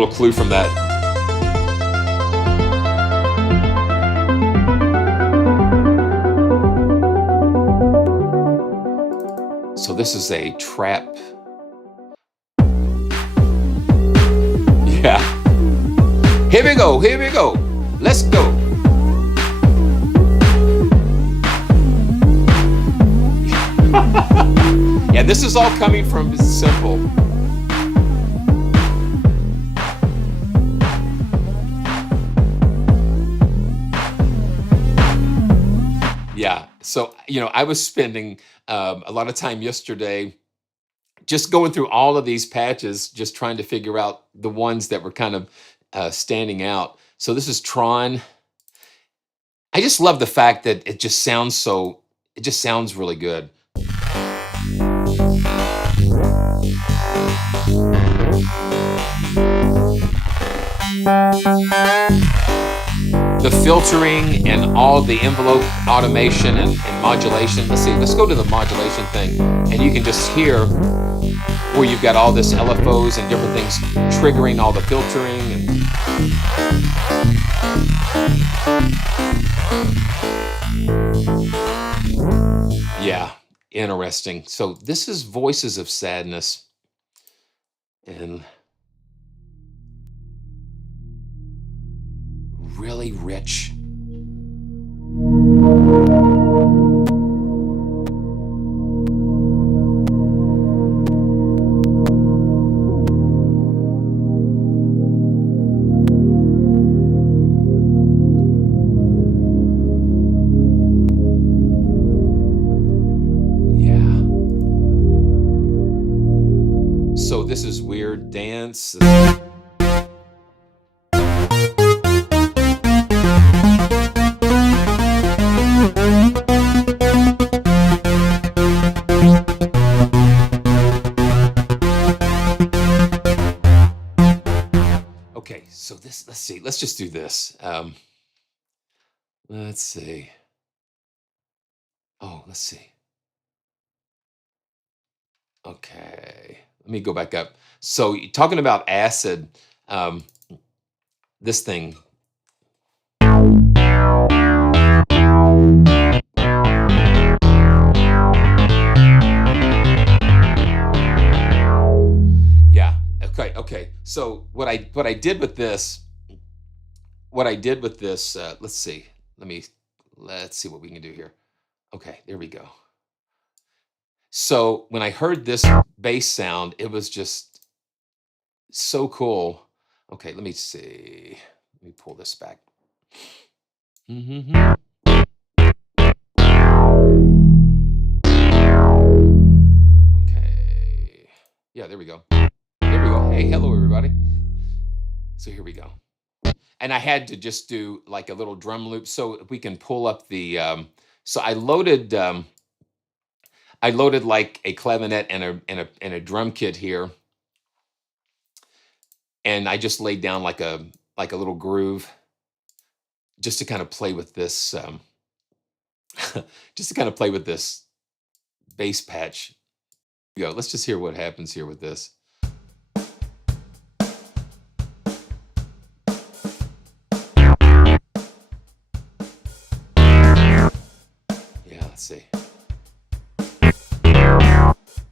clue from that. So this is a trap. Yeah. Here we go. Here we go. Let's go. Yeah, this is all coming from Simple. Yeah, so, you know, I was spending a lot of time yesterday just going through all of these patches, just trying to figure out the ones that were kind of standing out. So this is Tron. I just love the fact that it just sounds really good. The filtering and all the envelope automation and modulation. Let's go to the modulation thing, and you can just hear where you've got all this LFOs and different things triggering all the filtering. Yeah, interesting. So this is Voices of Sadness. And really rich. Yeah. So this is Weird Dance. Okay, so this, let's see, let's just do this. Let's see. Oh, let's see. Okay, let me go back up. So talking about acid, this thing. Okay. So what I did with this, let's see. Let's see what we can do here. Okay, there we go. So when I heard this bass sound, it was just so cool. Okay, let me see. Let me pull this back. Mhm. Okay. Yeah, there we go. There we go. Hey, hello everybody. So here we go. And I had to just do like a little drum loop so we can pull up the. So I loaded like a clavinet and a drum kit here, and I just laid down like a little groove, just to kind of play with this, just to kind of play with this bass patch. Here we go. Let's just hear what happens here with this. Yeah, let's see.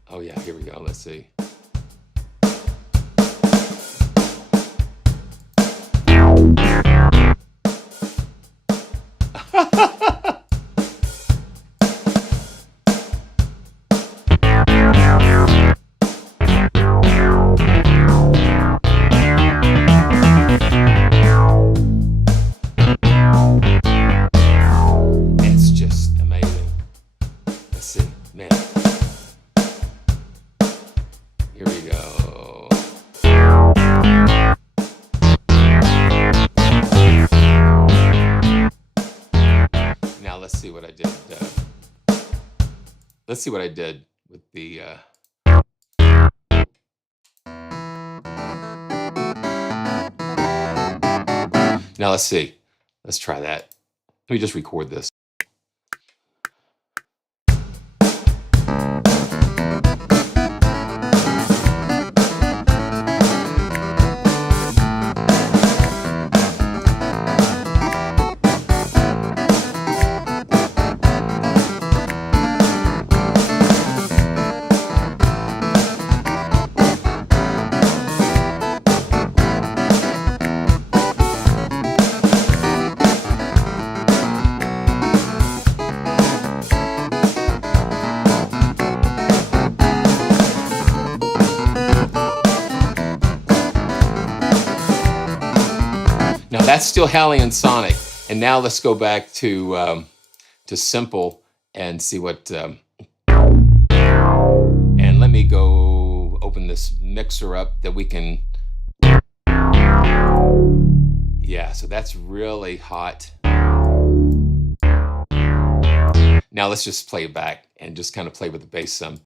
Oh yeah, here we go. Let's see. It's just amazing. Let's see, man. Here we go. Now let's see what I did. Let's see what I did with the. Now let's see. Let's try that. Let me just record this. Now that's still HALion Sonic, and now let's go back to simple and see what. And let me go open this mixer up that we can. Yeah, so that's really hot. Now let's just play it back and just kind of play with the bass some.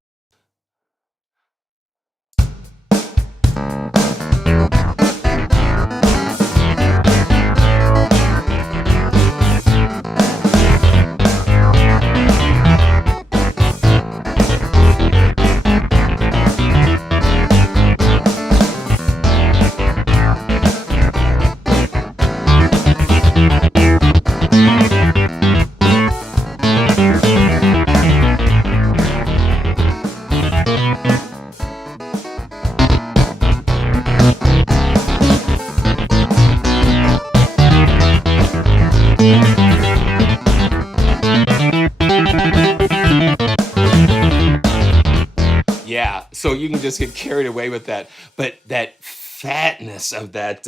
Yeah, so you can just get carried away with that, but that fatness of that.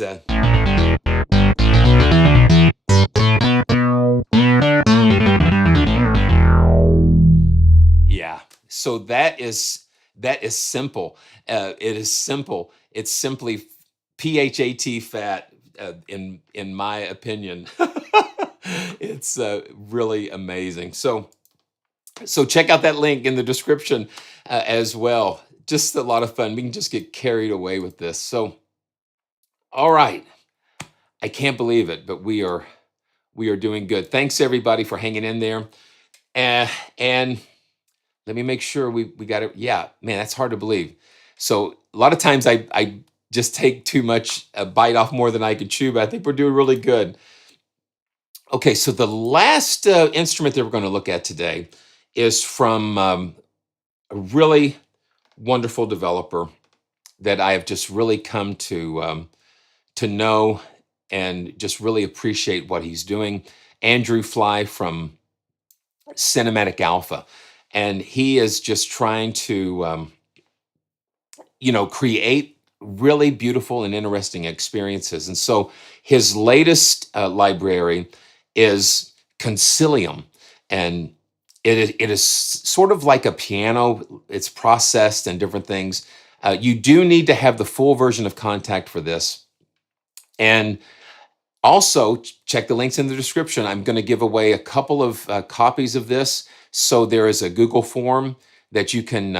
Yeah, so that is simple. It is simple. It's simply phat fat, in my opinion. It's really amazing. So check out that link in the description as well. Just a lot of fun. We can just get carried away with this. So, all right. I can't believe it, but we are doing good. Thanks everybody for hanging in there. And let me make sure we got it. Yeah, man, that's hard to believe. So a lot of times I just take too much, bite off more than I could chew, but I think we're doing really good. Okay, so the last instrument that we're going to look at today is from a really wonderful developer that I have just really come to know and just really appreciate what he's doing. Andrew Fly from Cinematic Alpha, and he is just trying to create really beautiful and interesting experiences. And so his latest library is Concilium, and it is sort of like a piano. It's processed and different things. You do need to have the full version of Kontakt for this. And also, check the links in the description. I'm going to give away a couple of copies of this. So there is a Google form that you can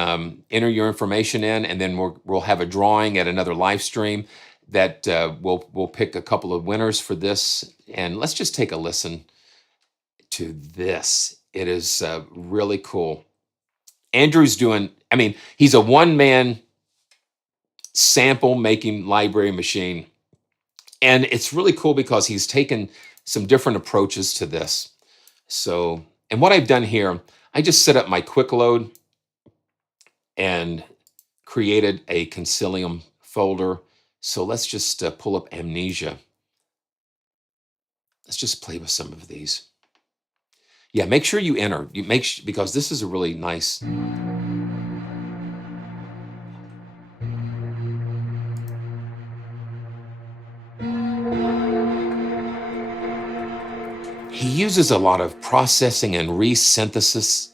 enter your information in, and then we'll have a drawing at another live stream that we'll pick a couple of winners for this. And let's just take a listen to this. It is really cool. Andrew's doing, I mean, he's a one-man sample making library machine. And it's really cool because he's taken some different approaches to this. So, and what I've done here, I just set up my quick load and created a Concilium folder. So let's just pull up Amnesia. Let's just play with some of these. Yeah, make sure you enter. Because this is a really nice. He uses a lot of processing and resynthesis.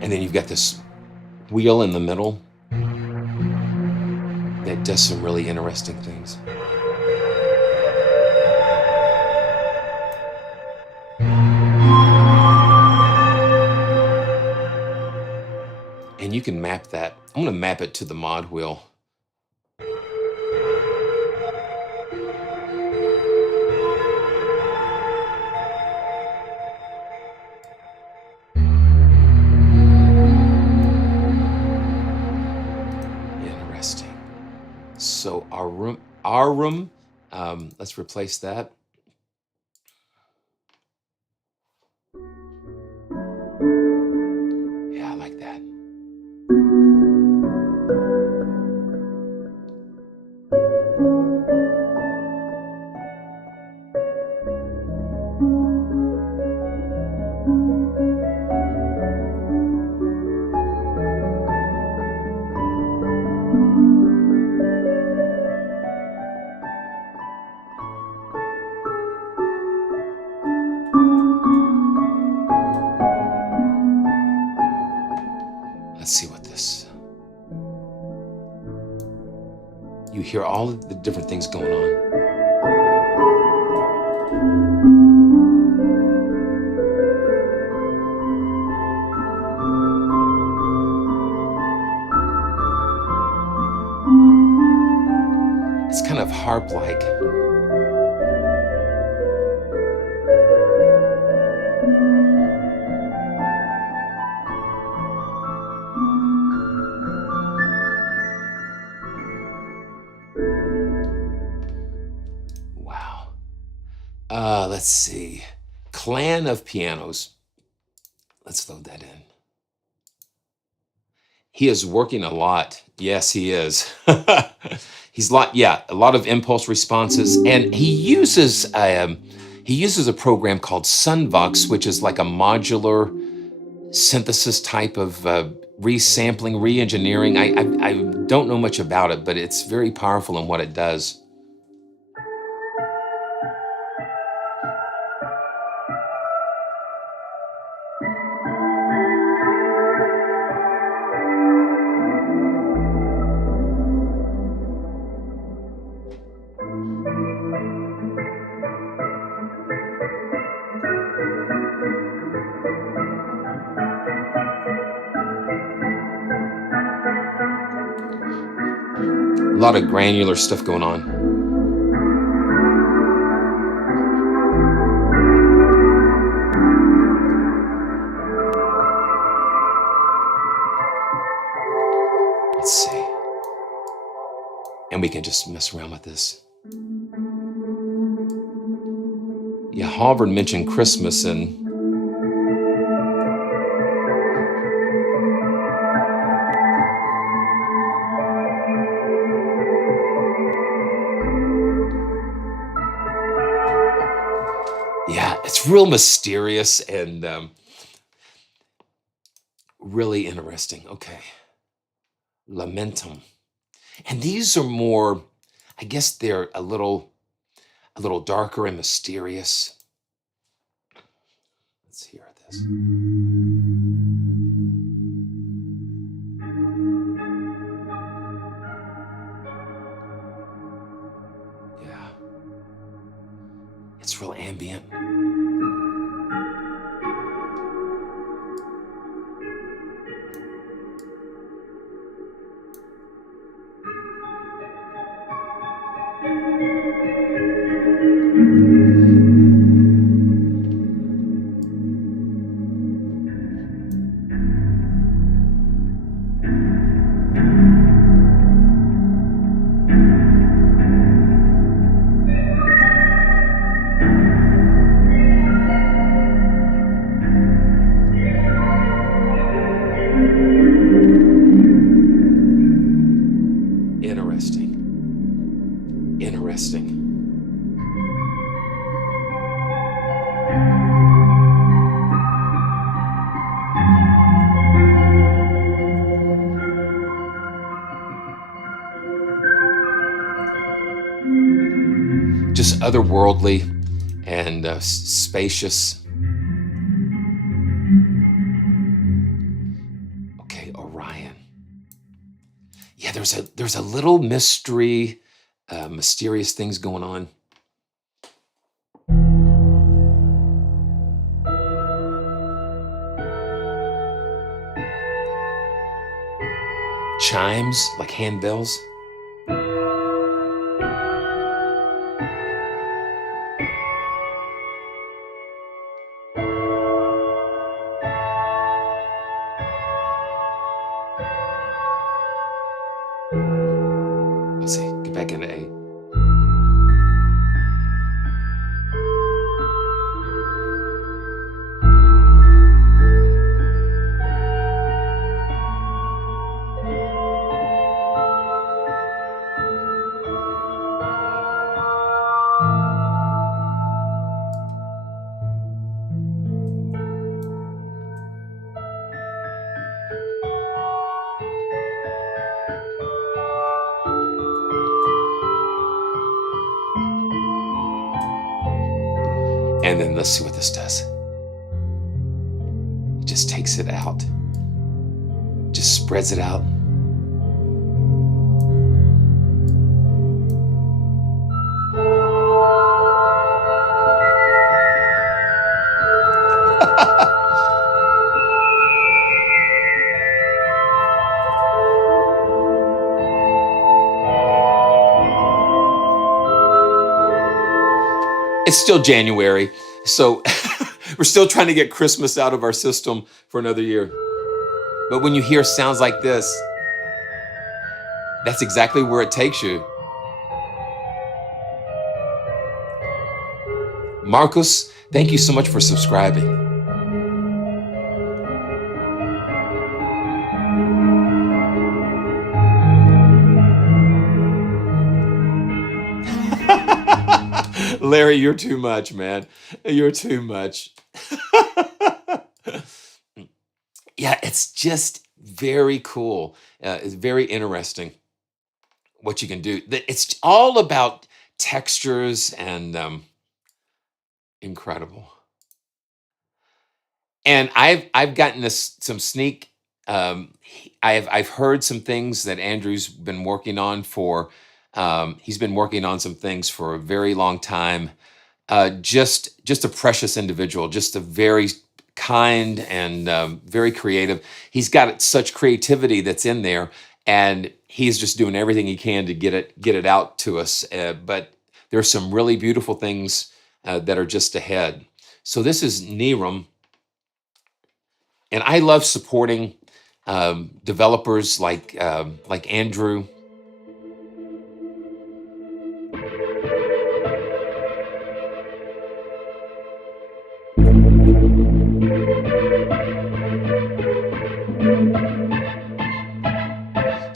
And then you've got this wheel in the middle that does some really interesting things. And you can map that. I'm going to map it to the mod wheel. Interesting. So our room, let's replace that. Yeah, I like that. Let's see what this. You hear all of the different things going on. It's kind of harp-like. Let's see. Clan of Pianos. Let's load that in. He is working a lot. Yes, he is. He's a lot of impulse responses, and he uses a program called SYNTHS, which is like a modular synthesis type of resampling, re-engineering. I don't know much about it, but it's very powerful in what it does. A lot of granular stuff going on. Let's see. And we can just mess around with this. Yeah, Harvard mentioned Christmas, and yeah, it's real mysterious and really interesting. Okay. Lamentum. And these are more, I guess they're a little darker and mysterious. Let's hear this. Yeah. It's real ambient. Interesting. Just otherworldly and spacious. Okay, Orion. Yeah, there's a little mystery, mysterious things going on. Chimes, like handbells. Let's see, get back into A. And then let's see what this does. It just takes it out. Just spreads it out. It's still January, so we're still trying to get Christmas out of our system for another year. But when you hear sounds like this, that's exactly where it takes you. Marcus, thank you so much for subscribing. Larry, you're too much, man. You're too much. Yeah, it's just very cool. It's very interesting what you can do. It's all about textures and incredible. And I've gotten some sneak. I've heard some things that Andrew's been working on for. He's been working on some things for a very long time. Just a precious individual, just a very kind and very creative. He's got such creativity that's in there, and he's just doing everything he can to get it out to us. But there's some really beautiful things that are just ahead. So this is Nerum, and I love supporting developers like Andrew.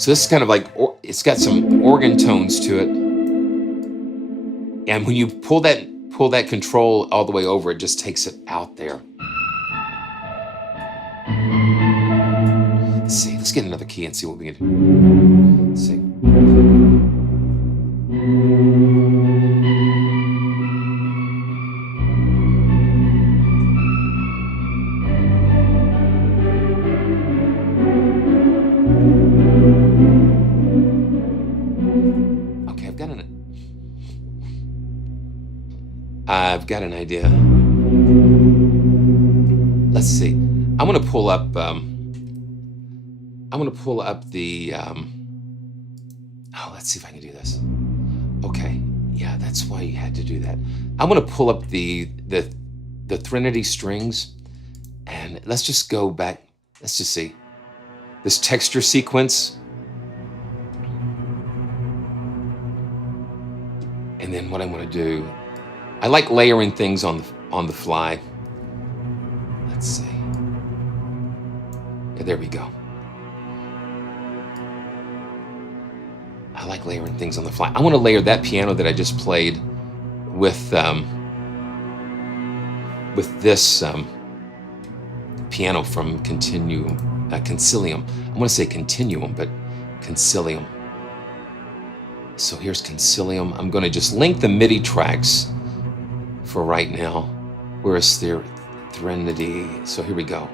So this is kind of like, it's got some organ tones to it. And when you pull that control all the way over, it just takes it out there. Let's see, let's get another key and see what we can do. Let's see. I've got an idea. Let's see. I'm gonna pull up the oh, let's see if I can do this. Okay, yeah, that's why you had to do that. I'm gonna pull up the Threnody strings, and let's just go back. Let's just see this texture sequence, and then what I'm gonna do. I like layering things on the fly. Let's see. Yeah, there we go. I like layering things on the fly. I want to layer that piano that I just played with this piano from Concilium. I want to say Continuum, but Concilium. So here's Concilium. I'm going to just link the MIDI tracks for right now. Where is their Threnody? So here we go.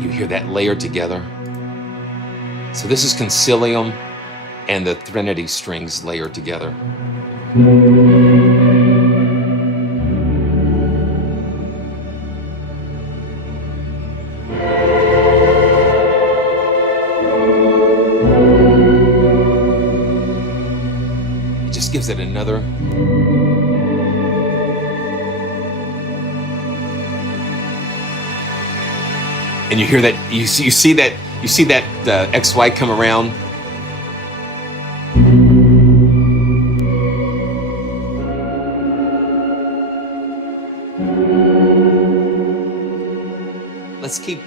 You hear that layered together. So this is Concilium and the Threnody strings layered together. Gives it another. And you hear that, you see that XY come around. Let's keep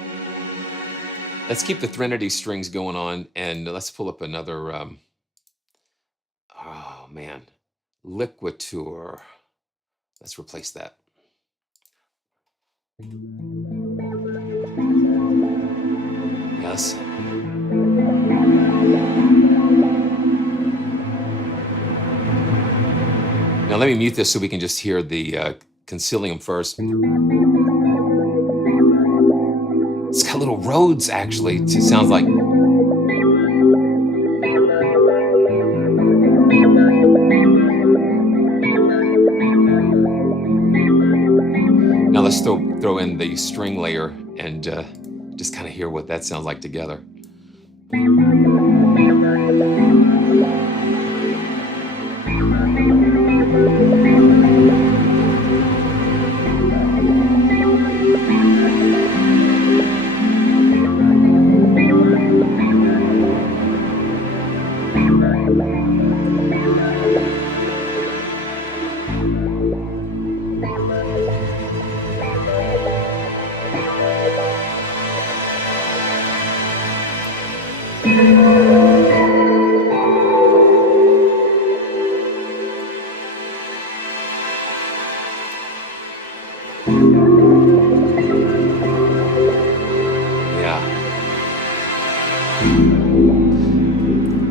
the Threnody strings going on, and let's pull up another oh man, Liquidature. Let's replace that. Yes. Now let me mute this so we can just hear the Concilium first. It's got little Rhodes actually. It sounds like. Now let's throw in the string layer and just kind of hear what that sounds like together.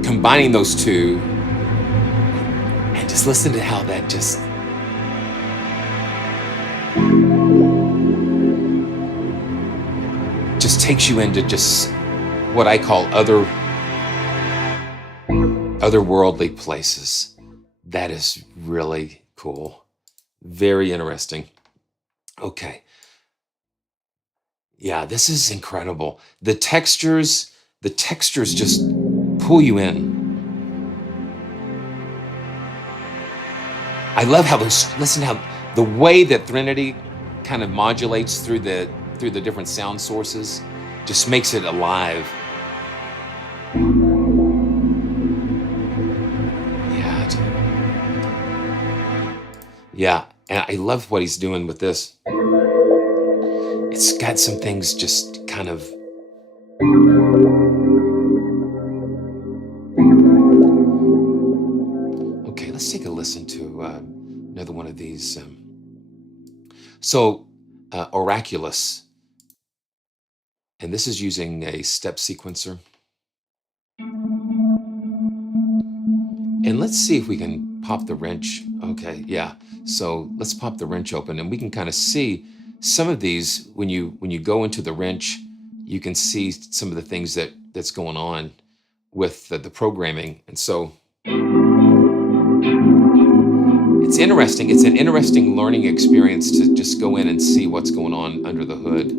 Combining those two, and just listen to how that just takes you into just what I call otherworldly places. That is really cool. Very interesting. Okay. Yeah, this is incredible. The textures just pull you in. I love how listen how the way that Threnody kind of modulates through the different sound sources just makes it alive. Yeah, and I love what he's doing with this. It's got some things just kind of okay. Let's take a listen to another one of these. Oraculous, and this is using a step sequencer. And let's see if we can pop the wrench. Okay, yeah. So let's pop the wrench open, and we can kind of see some of these. When you go into the wrench, you can see some of the things that's going on with the programming. And so it's interesting. It's an interesting learning experience to just go in and see what's going on under the hood.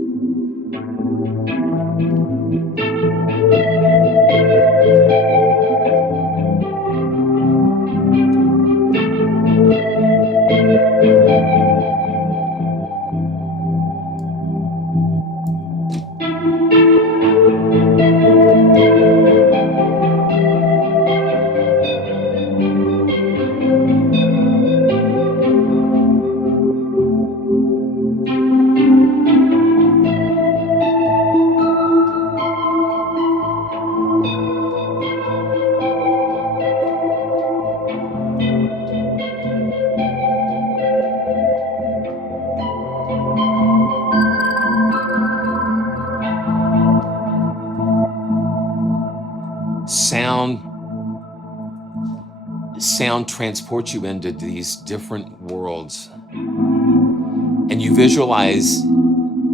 Sound transports you into these different worlds, and you visualize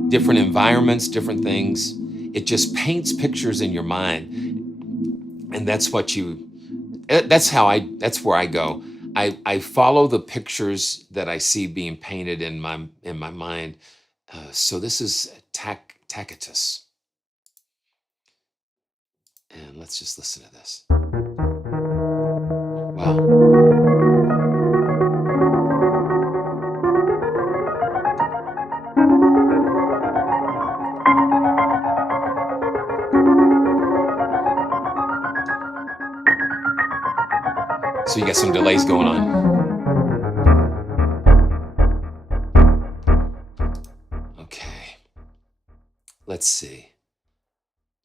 different environments, different things. It just paints pictures in your mind, and that's where I go. I follow the pictures that I see being painted in my mind. So this is Tacitus, and let's just listen to this. Wow. So you got some delays going on. Okay. Let's see.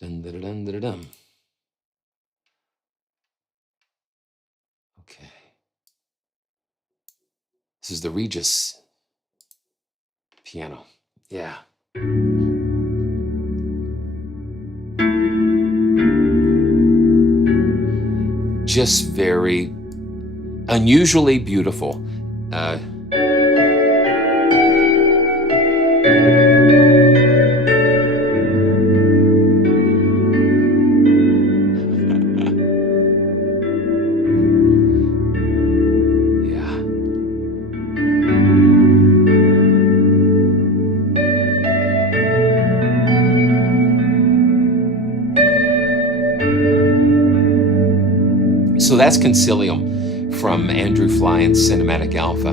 Dun, dun, dun, dun, dun. Okay. This is the Regis piano. Yeah. Just very unusually beautiful. So that's Concilium from Andrew Fly and Cinematic Alpha.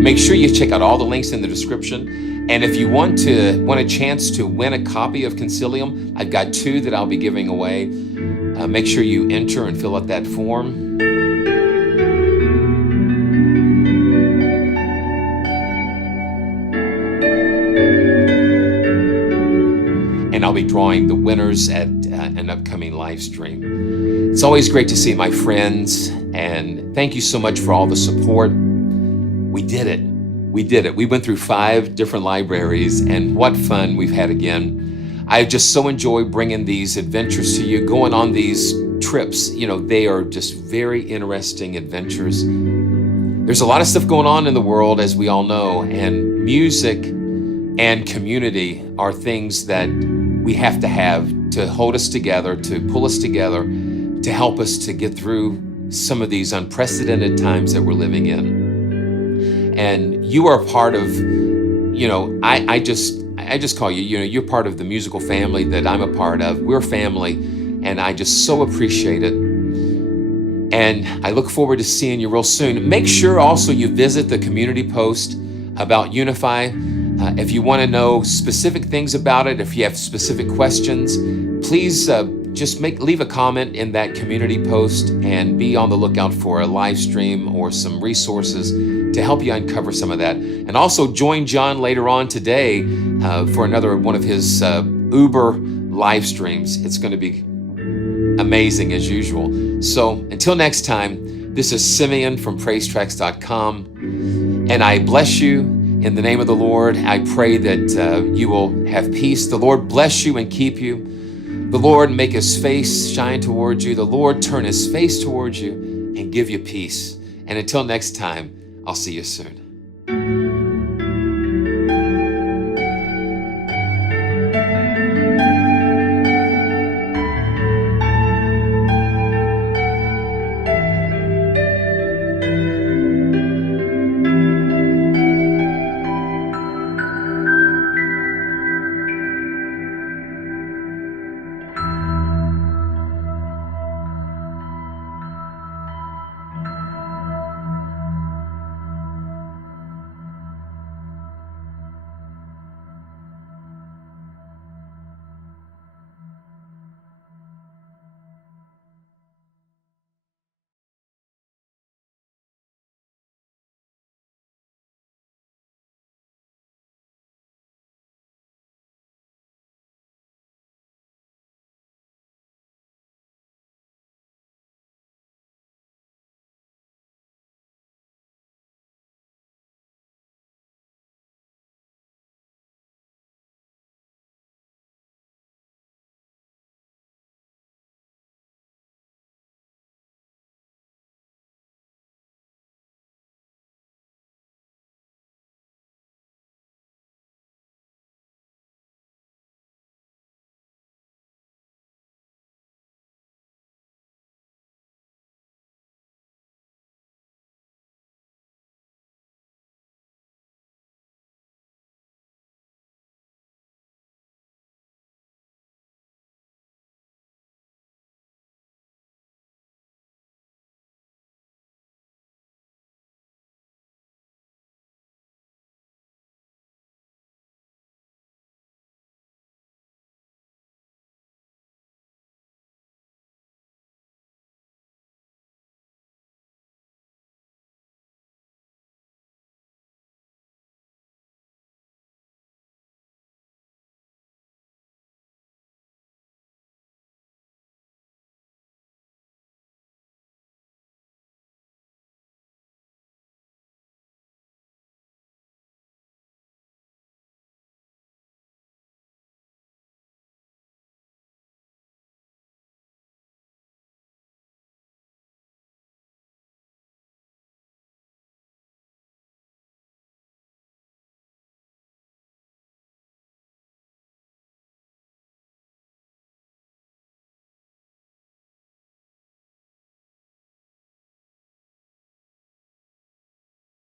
Make sure you check out all the links in the description. And if you want a chance to win a copy of Concilium, I've got 2 that I'll be giving away. Make sure you enter and fill out that form. And I'll be drawing the winners at an upcoming live stream. It's always great to see my friends, and thank you so much for all the support. We did it. We went through 5 different libraries, and what fun we've had again. I just so enjoy bringing these adventures to you, going on these trips. You know, they are just very interesting adventures. There's a lot of stuff going on in the world, as we all know, and music and community are things that we have to hold us together, to pull us together, to help us to get through some of these unprecedented times that we're living in. And you are part of, I just call you, you're part of the musical family that I'm a part of. We're family, and I just so appreciate it. And I look forward to seeing you real soon. Make sure also you visit the community post about Unify. If you want to know specific things about it, if you have specific questions, please just leave a comment in that community post and be on the lookout for a live stream or some resources to help you uncover some of that. And also join John later on today for another one of his Uber live streams. It's going to be amazing as usual. So until next time, this is Simeon from PraiseTracks.com, and I bless you in the name of the Lord. I pray that you will have peace. The Lord bless you and keep you. The Lord make his face shine towards you. The Lord turn his face towards you and give you peace. And until next time, I'll see you soon.